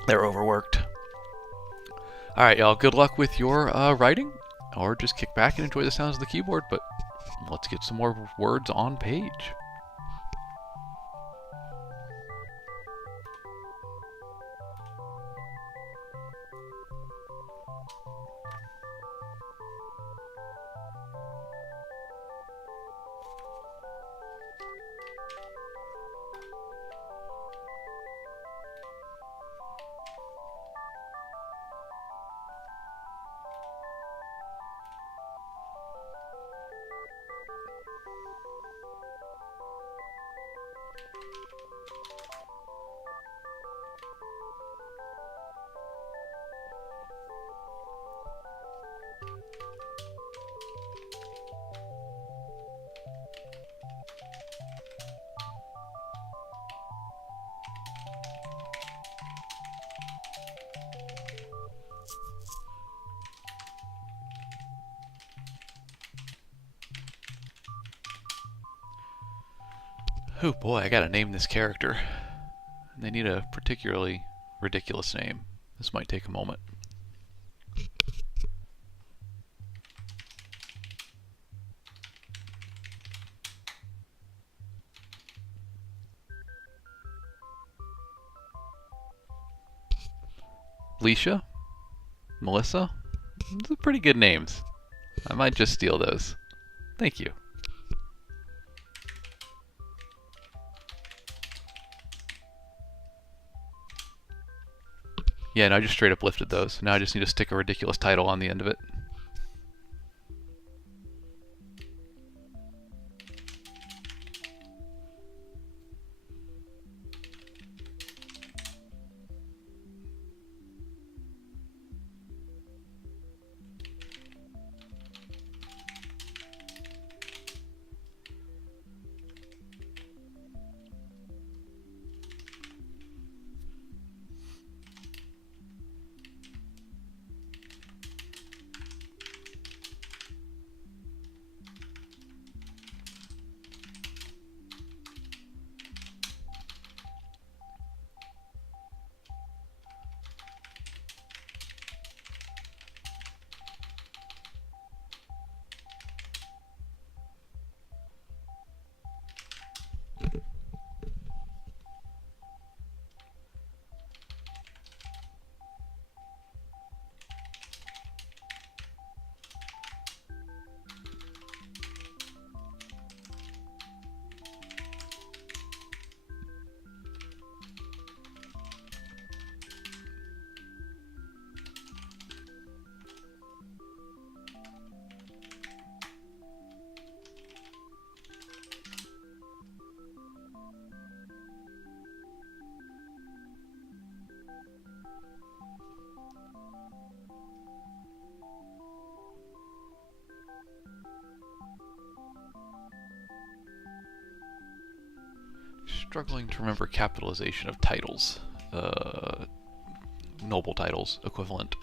They're overworked. Alright, y'all. Good luck with your writing. Or just kick back and enjoy the sounds of the keyboard. But let's get some more words on page. Oh boy, I gotta name this character. And they need a particularly ridiculous name. This might take a moment. Leisha? Melissa? Those are pretty good names. I might just steal those. Thank you. Yeah, no, I just straight up lifted those. Now I just need to stick a ridiculous title on the end of it. Struggling to remember capitalization of titles. Noble titles equivalent.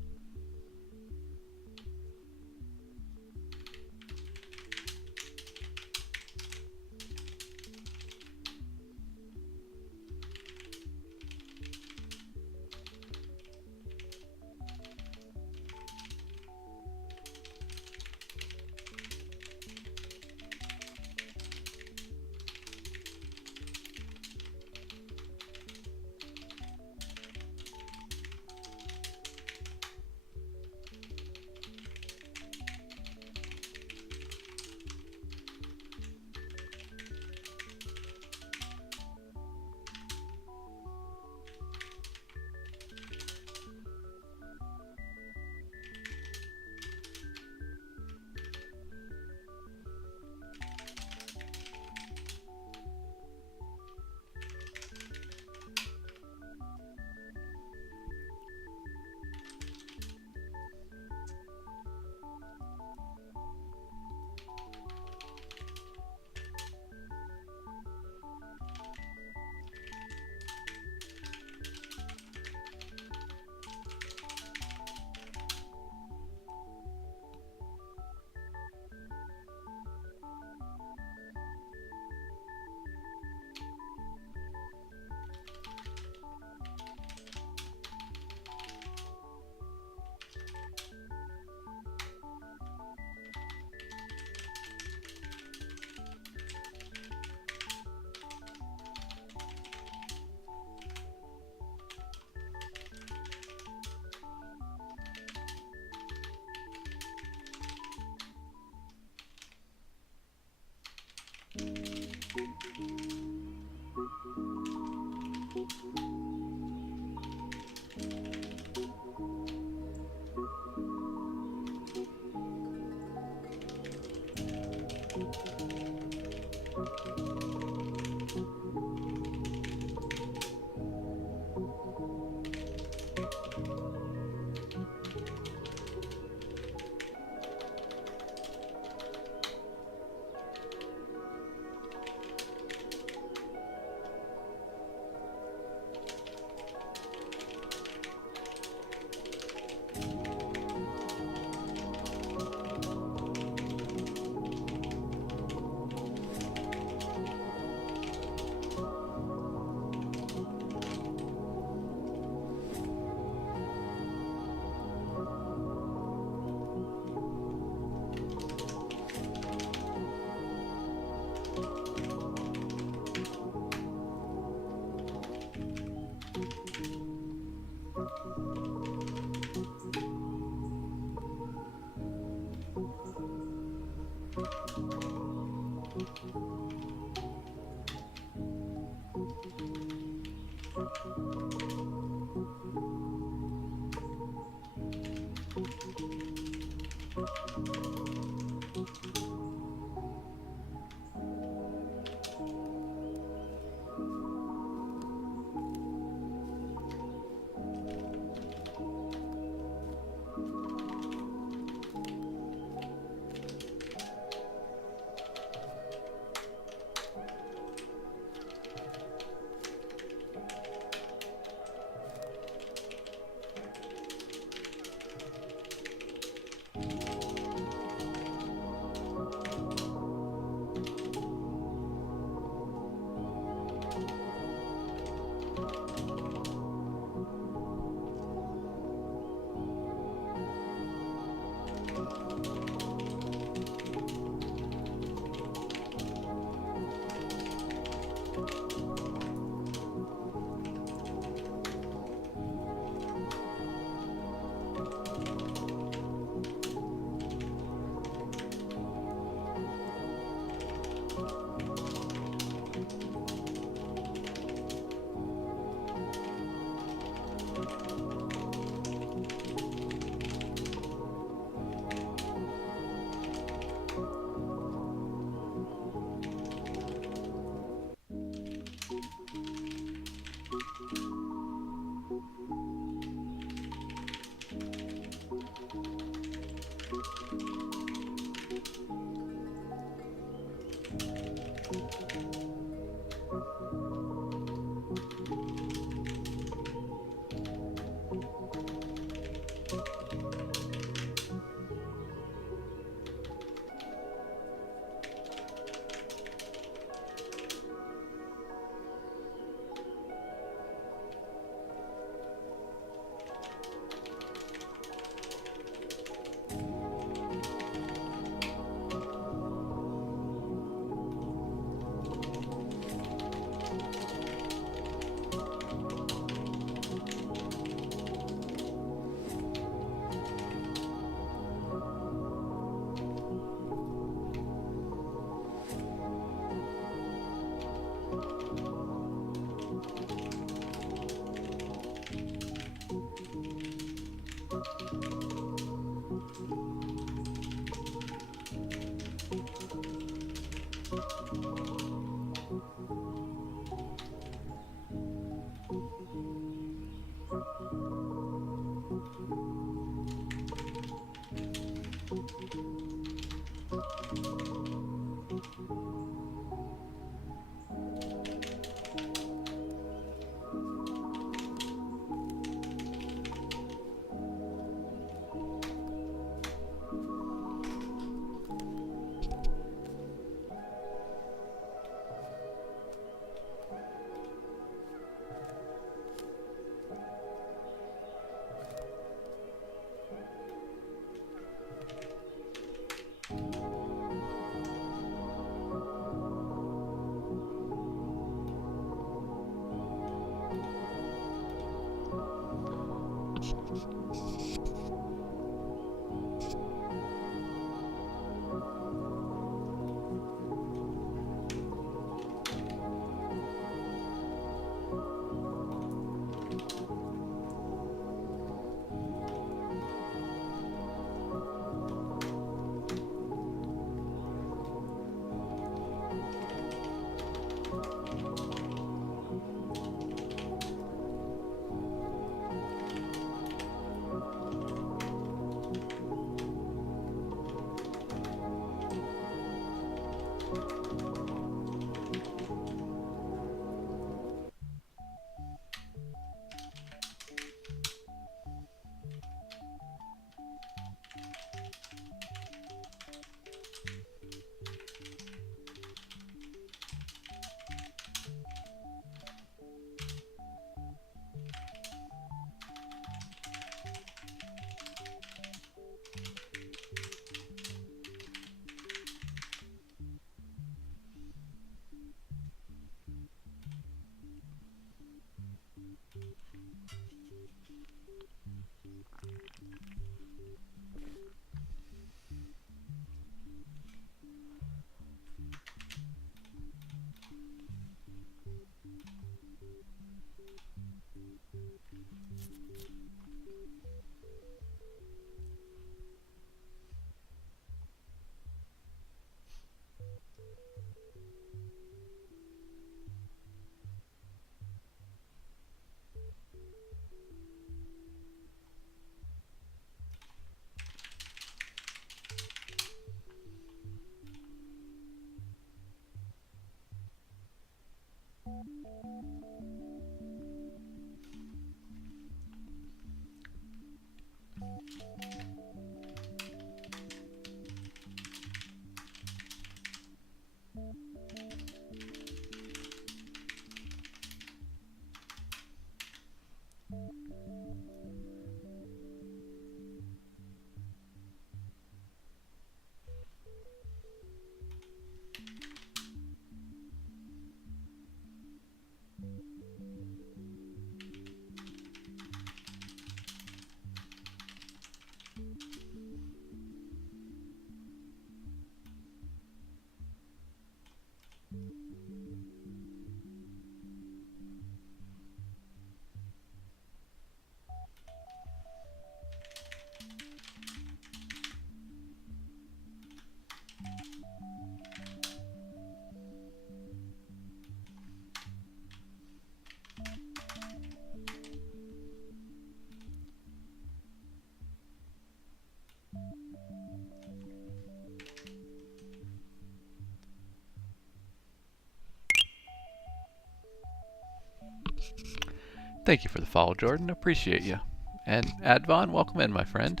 Thank you for the follow, Jordan. Appreciate you. And Advon, welcome in, my friend.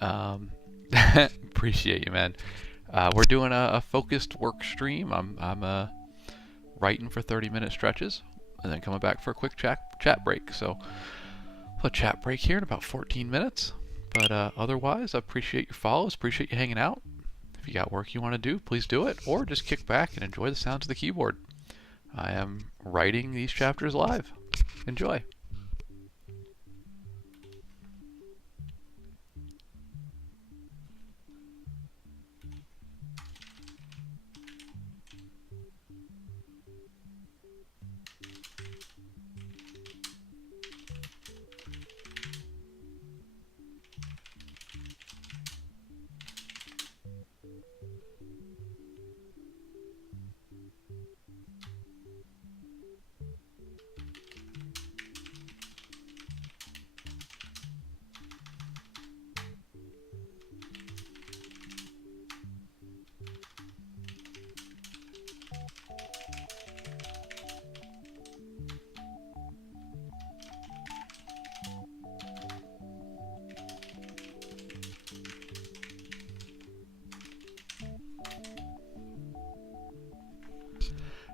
Um, appreciate you, man. We're doing a focused work stream. I'm writing for 30-minute stretches, and then coming back for a quick chat break. So a chat break here in about 14 minutes. But otherwise, I appreciate your follows. Appreciate you hanging out. If you got work you want to do, please do it, or just kick back and enjoy the sounds of the keyboard. I am writing these chapters live. Enjoy.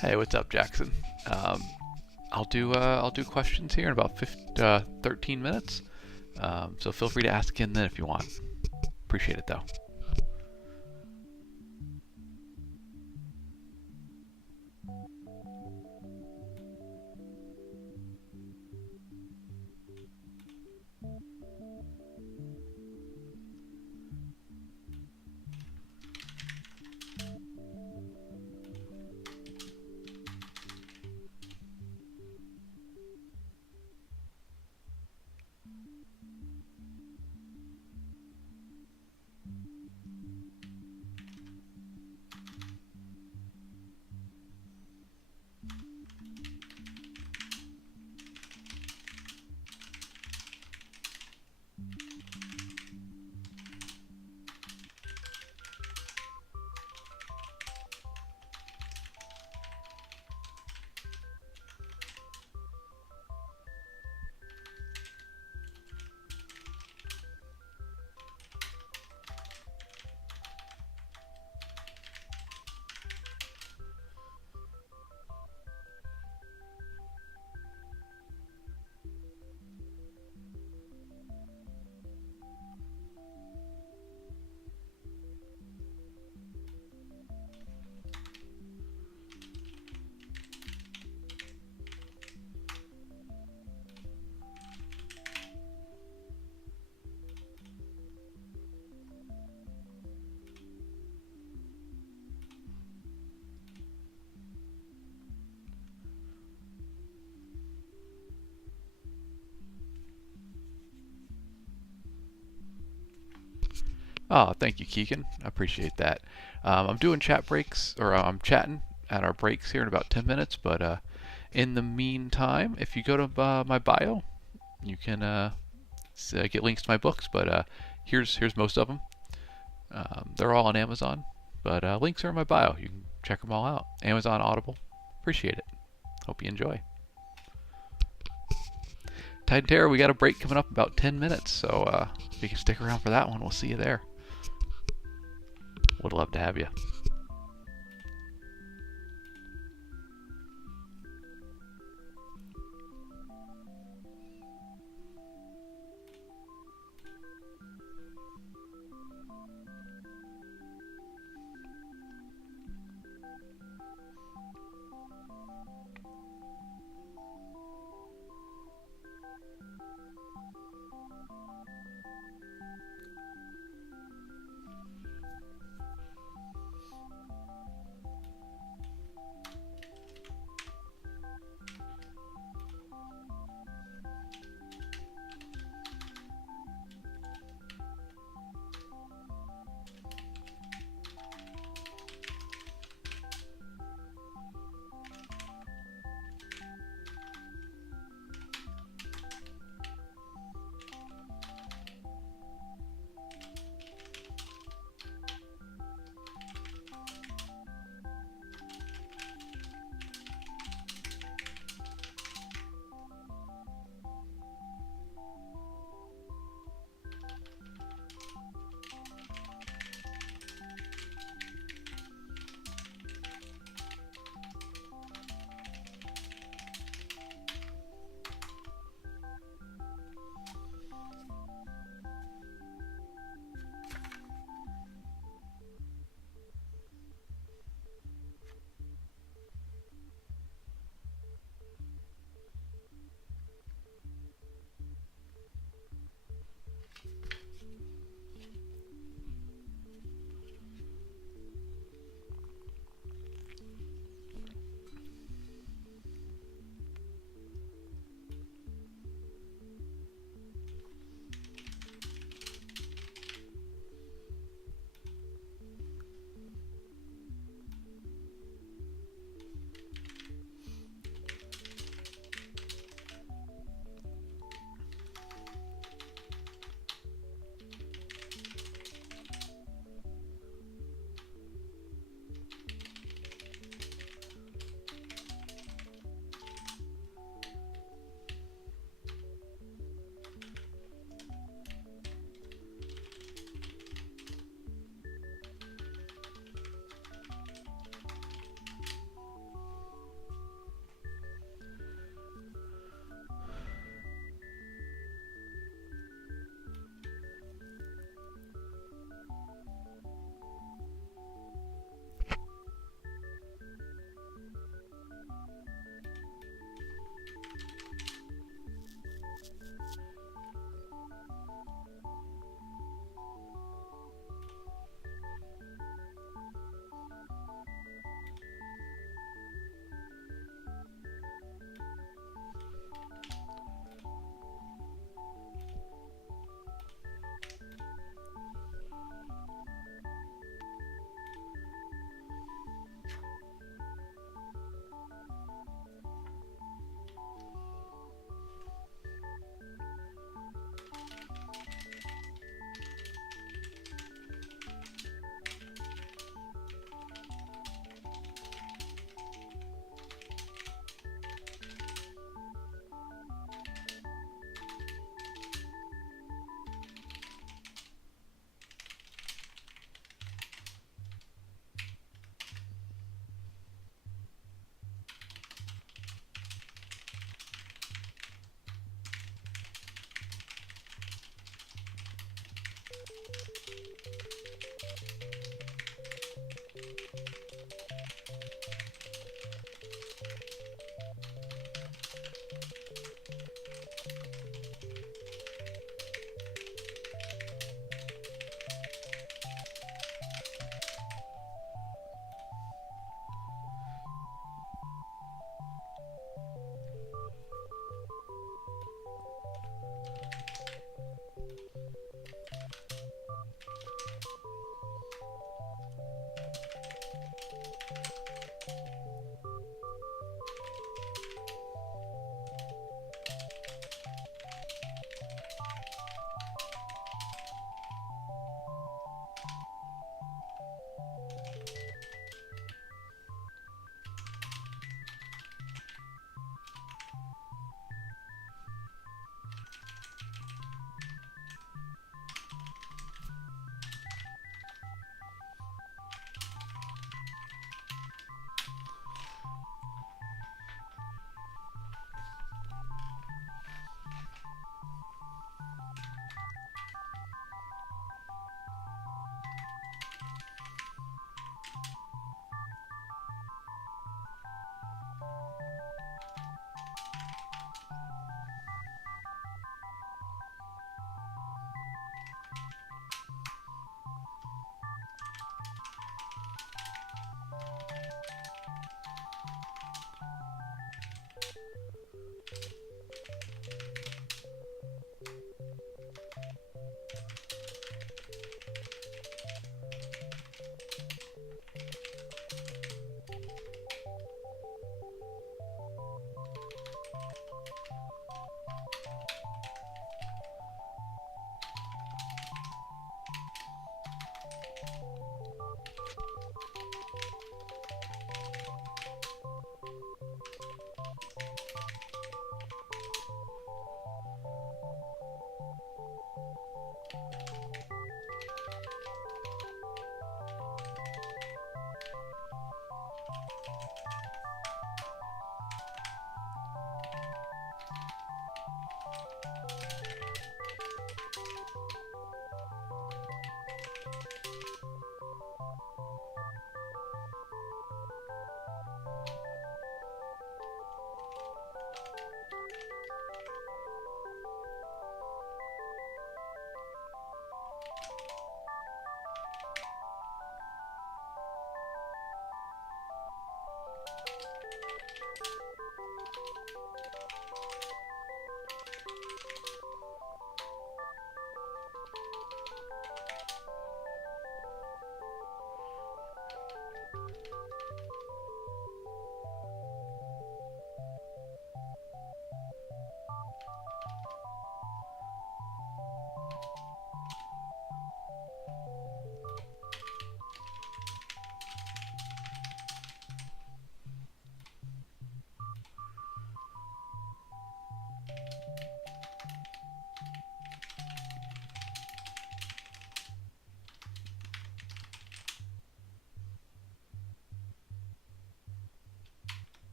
Hey, what's up, Jackson? I'll do questions here in about 13 minutes. So feel free to ask again then if you want. Appreciate it though. Oh, thank you, Keegan. I appreciate that. I'm doing chat breaks, or I'm chatting at our breaks here in about 10 minutes. But in the meantime, if you go to my bio, you can get links to my books. But here's most of them. They're all on Amazon, but links are in my bio. You can check them all out. Amazon, Audible. Appreciate it. Hope you enjoy. Titan Terror, we got a break coming up in about 10 minutes, so if you can stick around for that one, we'll see you there. Would love to have you.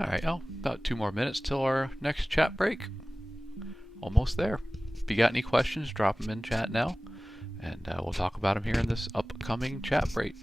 All right, oh, about 2 more minutes till our next chat break. Almost there. If you got any questions, drop them in chat now, and we'll talk about them here in this upcoming chat break.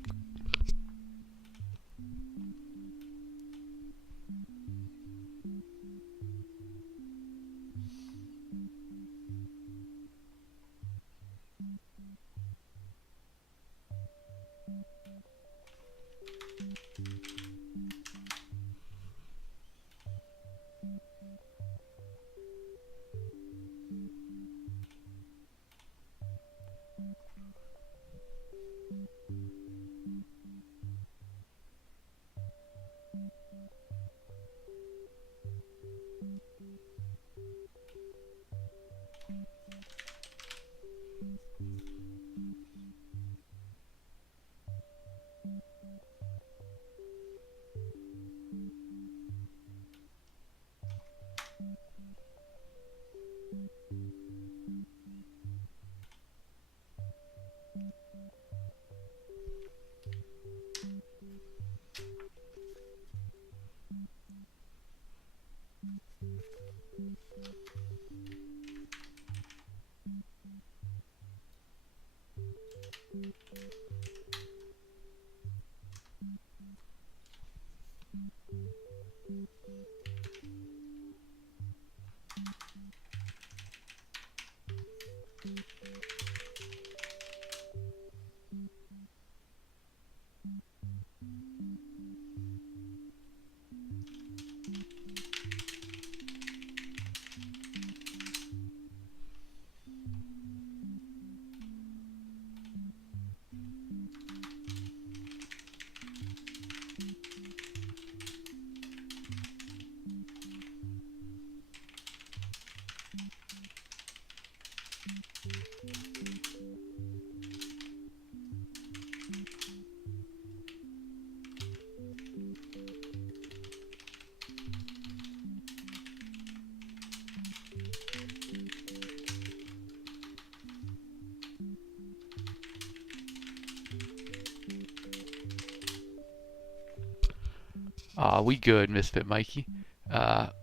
We good, Misfit Mikey.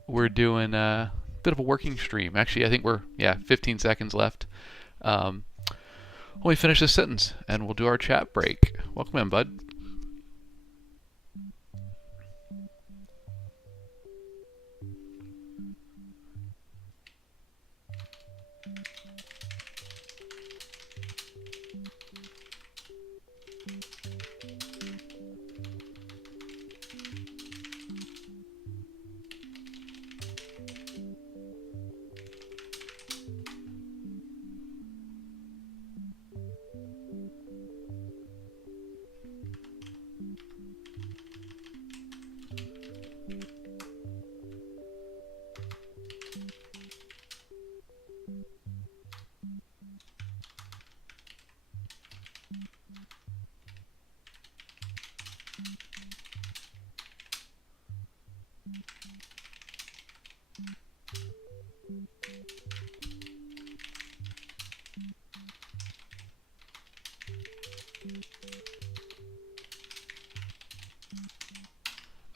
We're doing a bit of a working stream. Actually, I think we're 15 seconds left. When we finish this sentence, and we'll do our chat break. Welcome in, bud.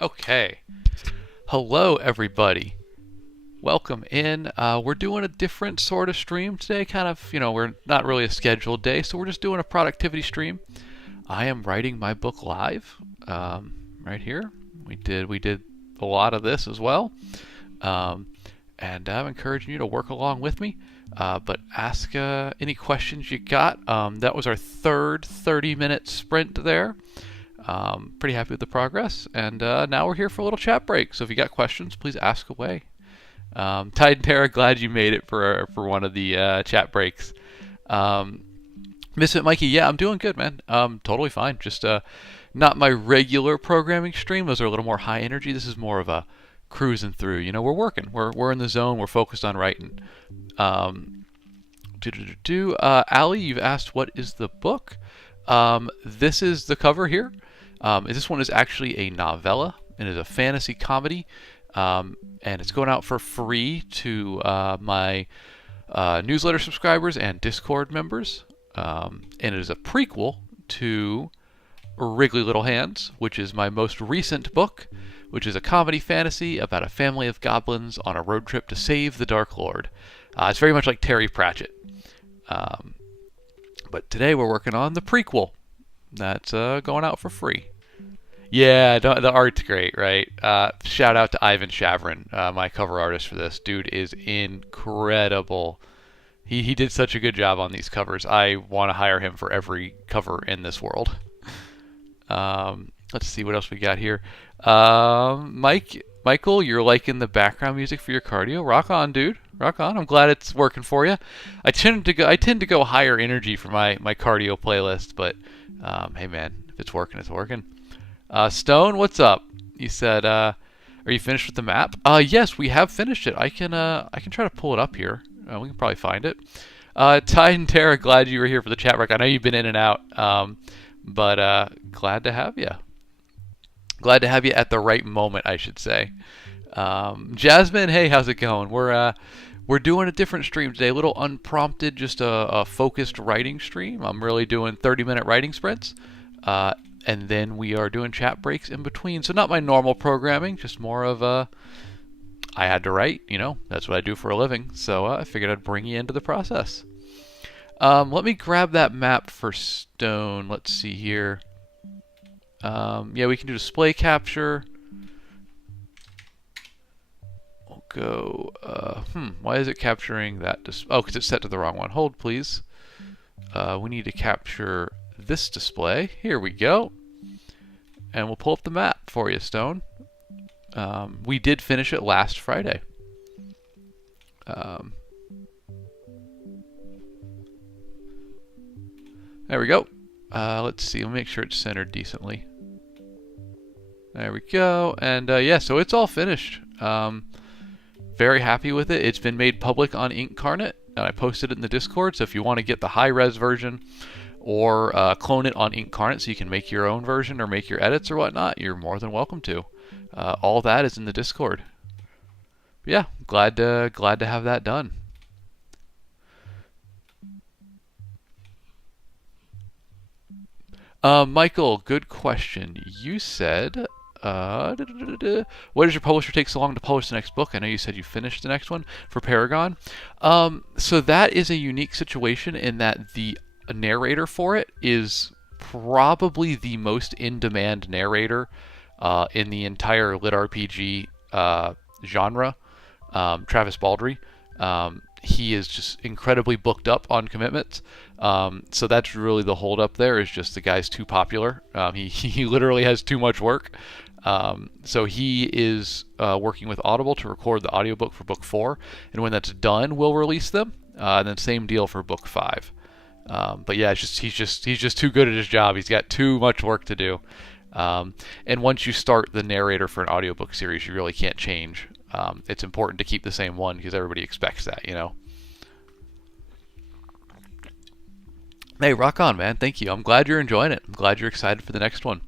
Okay. Hello, everybody. Welcome in. We're doing a different sort of stream today. Kind of, we're not really a scheduled day, so we're just doing a productivity stream. I am writing my book live, right here. We did a lot of this as well, and I'm encouraging you to work along with me. But ask any questions you got. That was our third 30-minute sprint there. Pretty happy with the progress, and now we're here for a little chat break. So if you got questions, please ask away. Tide and Tara, glad you made it for one of the chat breaks. Misfit Mikey, yeah, I'm doing good, man. Totally fine. Just not my regular programming stream. Those are a little more high energy. This is more of a cruising through. We're working. We're in the zone. We're focused on writing. Allie, you've asked what is the book. This is the cover here. This one is actually a novella. It is a fantasy comedy, and it's going out for free to my newsletter subscribers and Discord members. And it is a prequel to Wriggly Little Hands, which is my most recent book, which is a comedy fantasy about a family of goblins on a road trip to save the Dark Lord. It's very much like Terry Pratchett. But today we're working on the prequel. That's going out for free. Yeah, the art's great, right? Shout out to Ivan Shavrin, my cover artist for this. Dude is incredible. He did such a good job on these covers. I want to hire him for every cover in this world. Let's see what else we got here. Michael, you're liking the background music for your cardio. Rock on, dude. Rock on. I'm glad it's working for you. I tend to go higher energy for my cardio playlist, but hey man, if it's working, it's working. Stone, what's up? You said, are you finished with the map? Yes, we have finished it. I can try to pull it up here. We can probably find it. Ty and Tara, glad you were here for the chat break. I know you've been in and out, but glad to have you. Glad to have you at the right moment, I should say. Jasmine, hey, how's it going? We're doing a different stream today, a little unprompted, just a focused writing stream. I'm really doing 30-minute writing sprints, and then we are doing chat breaks in between. So not my normal programming, just more of I had to write, that's what I do for a living. So I figured I'd bring you into the process. Let me grab that map for Stone. Let's see here. Yeah, we can do display capture. We'll go, why is it capturing that? Oh, because it's set to the wrong one. Hold, please. We need to capture this display. Here we go. And we'll pull up the map for you, Stone. We did finish it last Friday. There we go. Let's see. Let me make sure it's centered decently. There we go. And yeah, so it's all finished. Very happy with it. It's been made public on Incarnate, and I posted it in the Discord. So if you want to get the high-res version or clone it on Incarnate so you can make your own version or make your edits or whatnot, you're more than welcome to. All that is in the Discord. But yeah, glad to have that done. Michael, good question. You said, what does your publisher take so long to publish the next book? I know you said you finished the next one for Paragon. So that is a unique situation in that the narrator for it is probably the most in-demand narrator in the entire lit RPG genre, Travis Baldry. He is just incredibly booked up on commitments. So that's really the holdup there, is just the guy's too popular. He literally has too much work. So he is working with Audible to record the audiobook for book 4. And when that's done, we'll release them. And then same deal for book 5. But yeah, he's just too good at his job. He's got too much work to do. And once you start the narrator for an audiobook series, you really can't change. It's important to keep the same one because everybody expects that, Hey, rock on, man. Thank you. I'm glad you're enjoying it. I'm glad you're excited for the next one.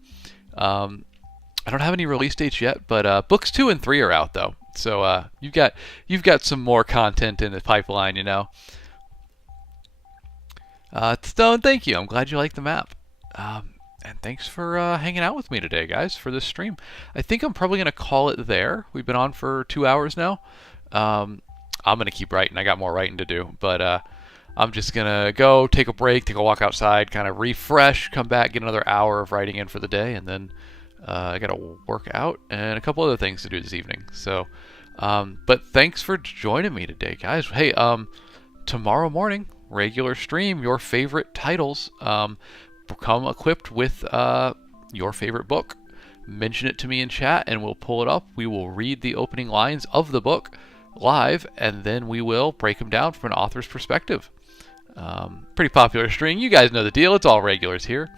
I don't have any release dates yet, but books 2 and 3 are out though. So you've got some more content in the pipeline, Stone, thank you. I'm glad you like the map. And thanks for hanging out with me today, guys, for this stream. I think I'm probably going to call it there. We've been on for 2 hours now. I'm going to keep writing. I got more writing to do. But I'm just going to go take a break, take a walk outside, kind of refresh, come back, get another hour of writing in for the day, and then I got to work out and a couple other things to do this evening. So, but thanks for joining me today, guys. Hey, tomorrow morning, regular stream, your favorite titles. Become equipped with your favorite book. Mention it to me in chat and we'll pull it up. We will read the opening lines of the book live, and then we will break them down from an author's perspective. Pretty popular stream. You guys know the deal. It's all regulars here.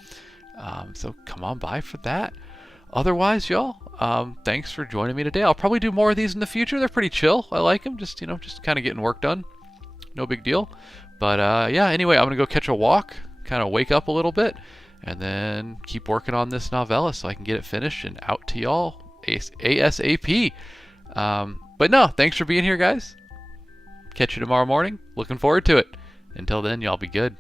So come on by for that. Otherwise, y'all, thanks for joining me today. I'll probably do more of these in the future. They're pretty chill. I like them. Just kind of getting work done. No big deal. But yeah, anyway, I'm going to go catch a walk, kind of wake up a little bit, and then keep working on this novella so I can get it finished and out to y'all ASAP. But no, thanks for being here, guys. Catch you tomorrow morning. Looking forward to it. Until then, y'all be good.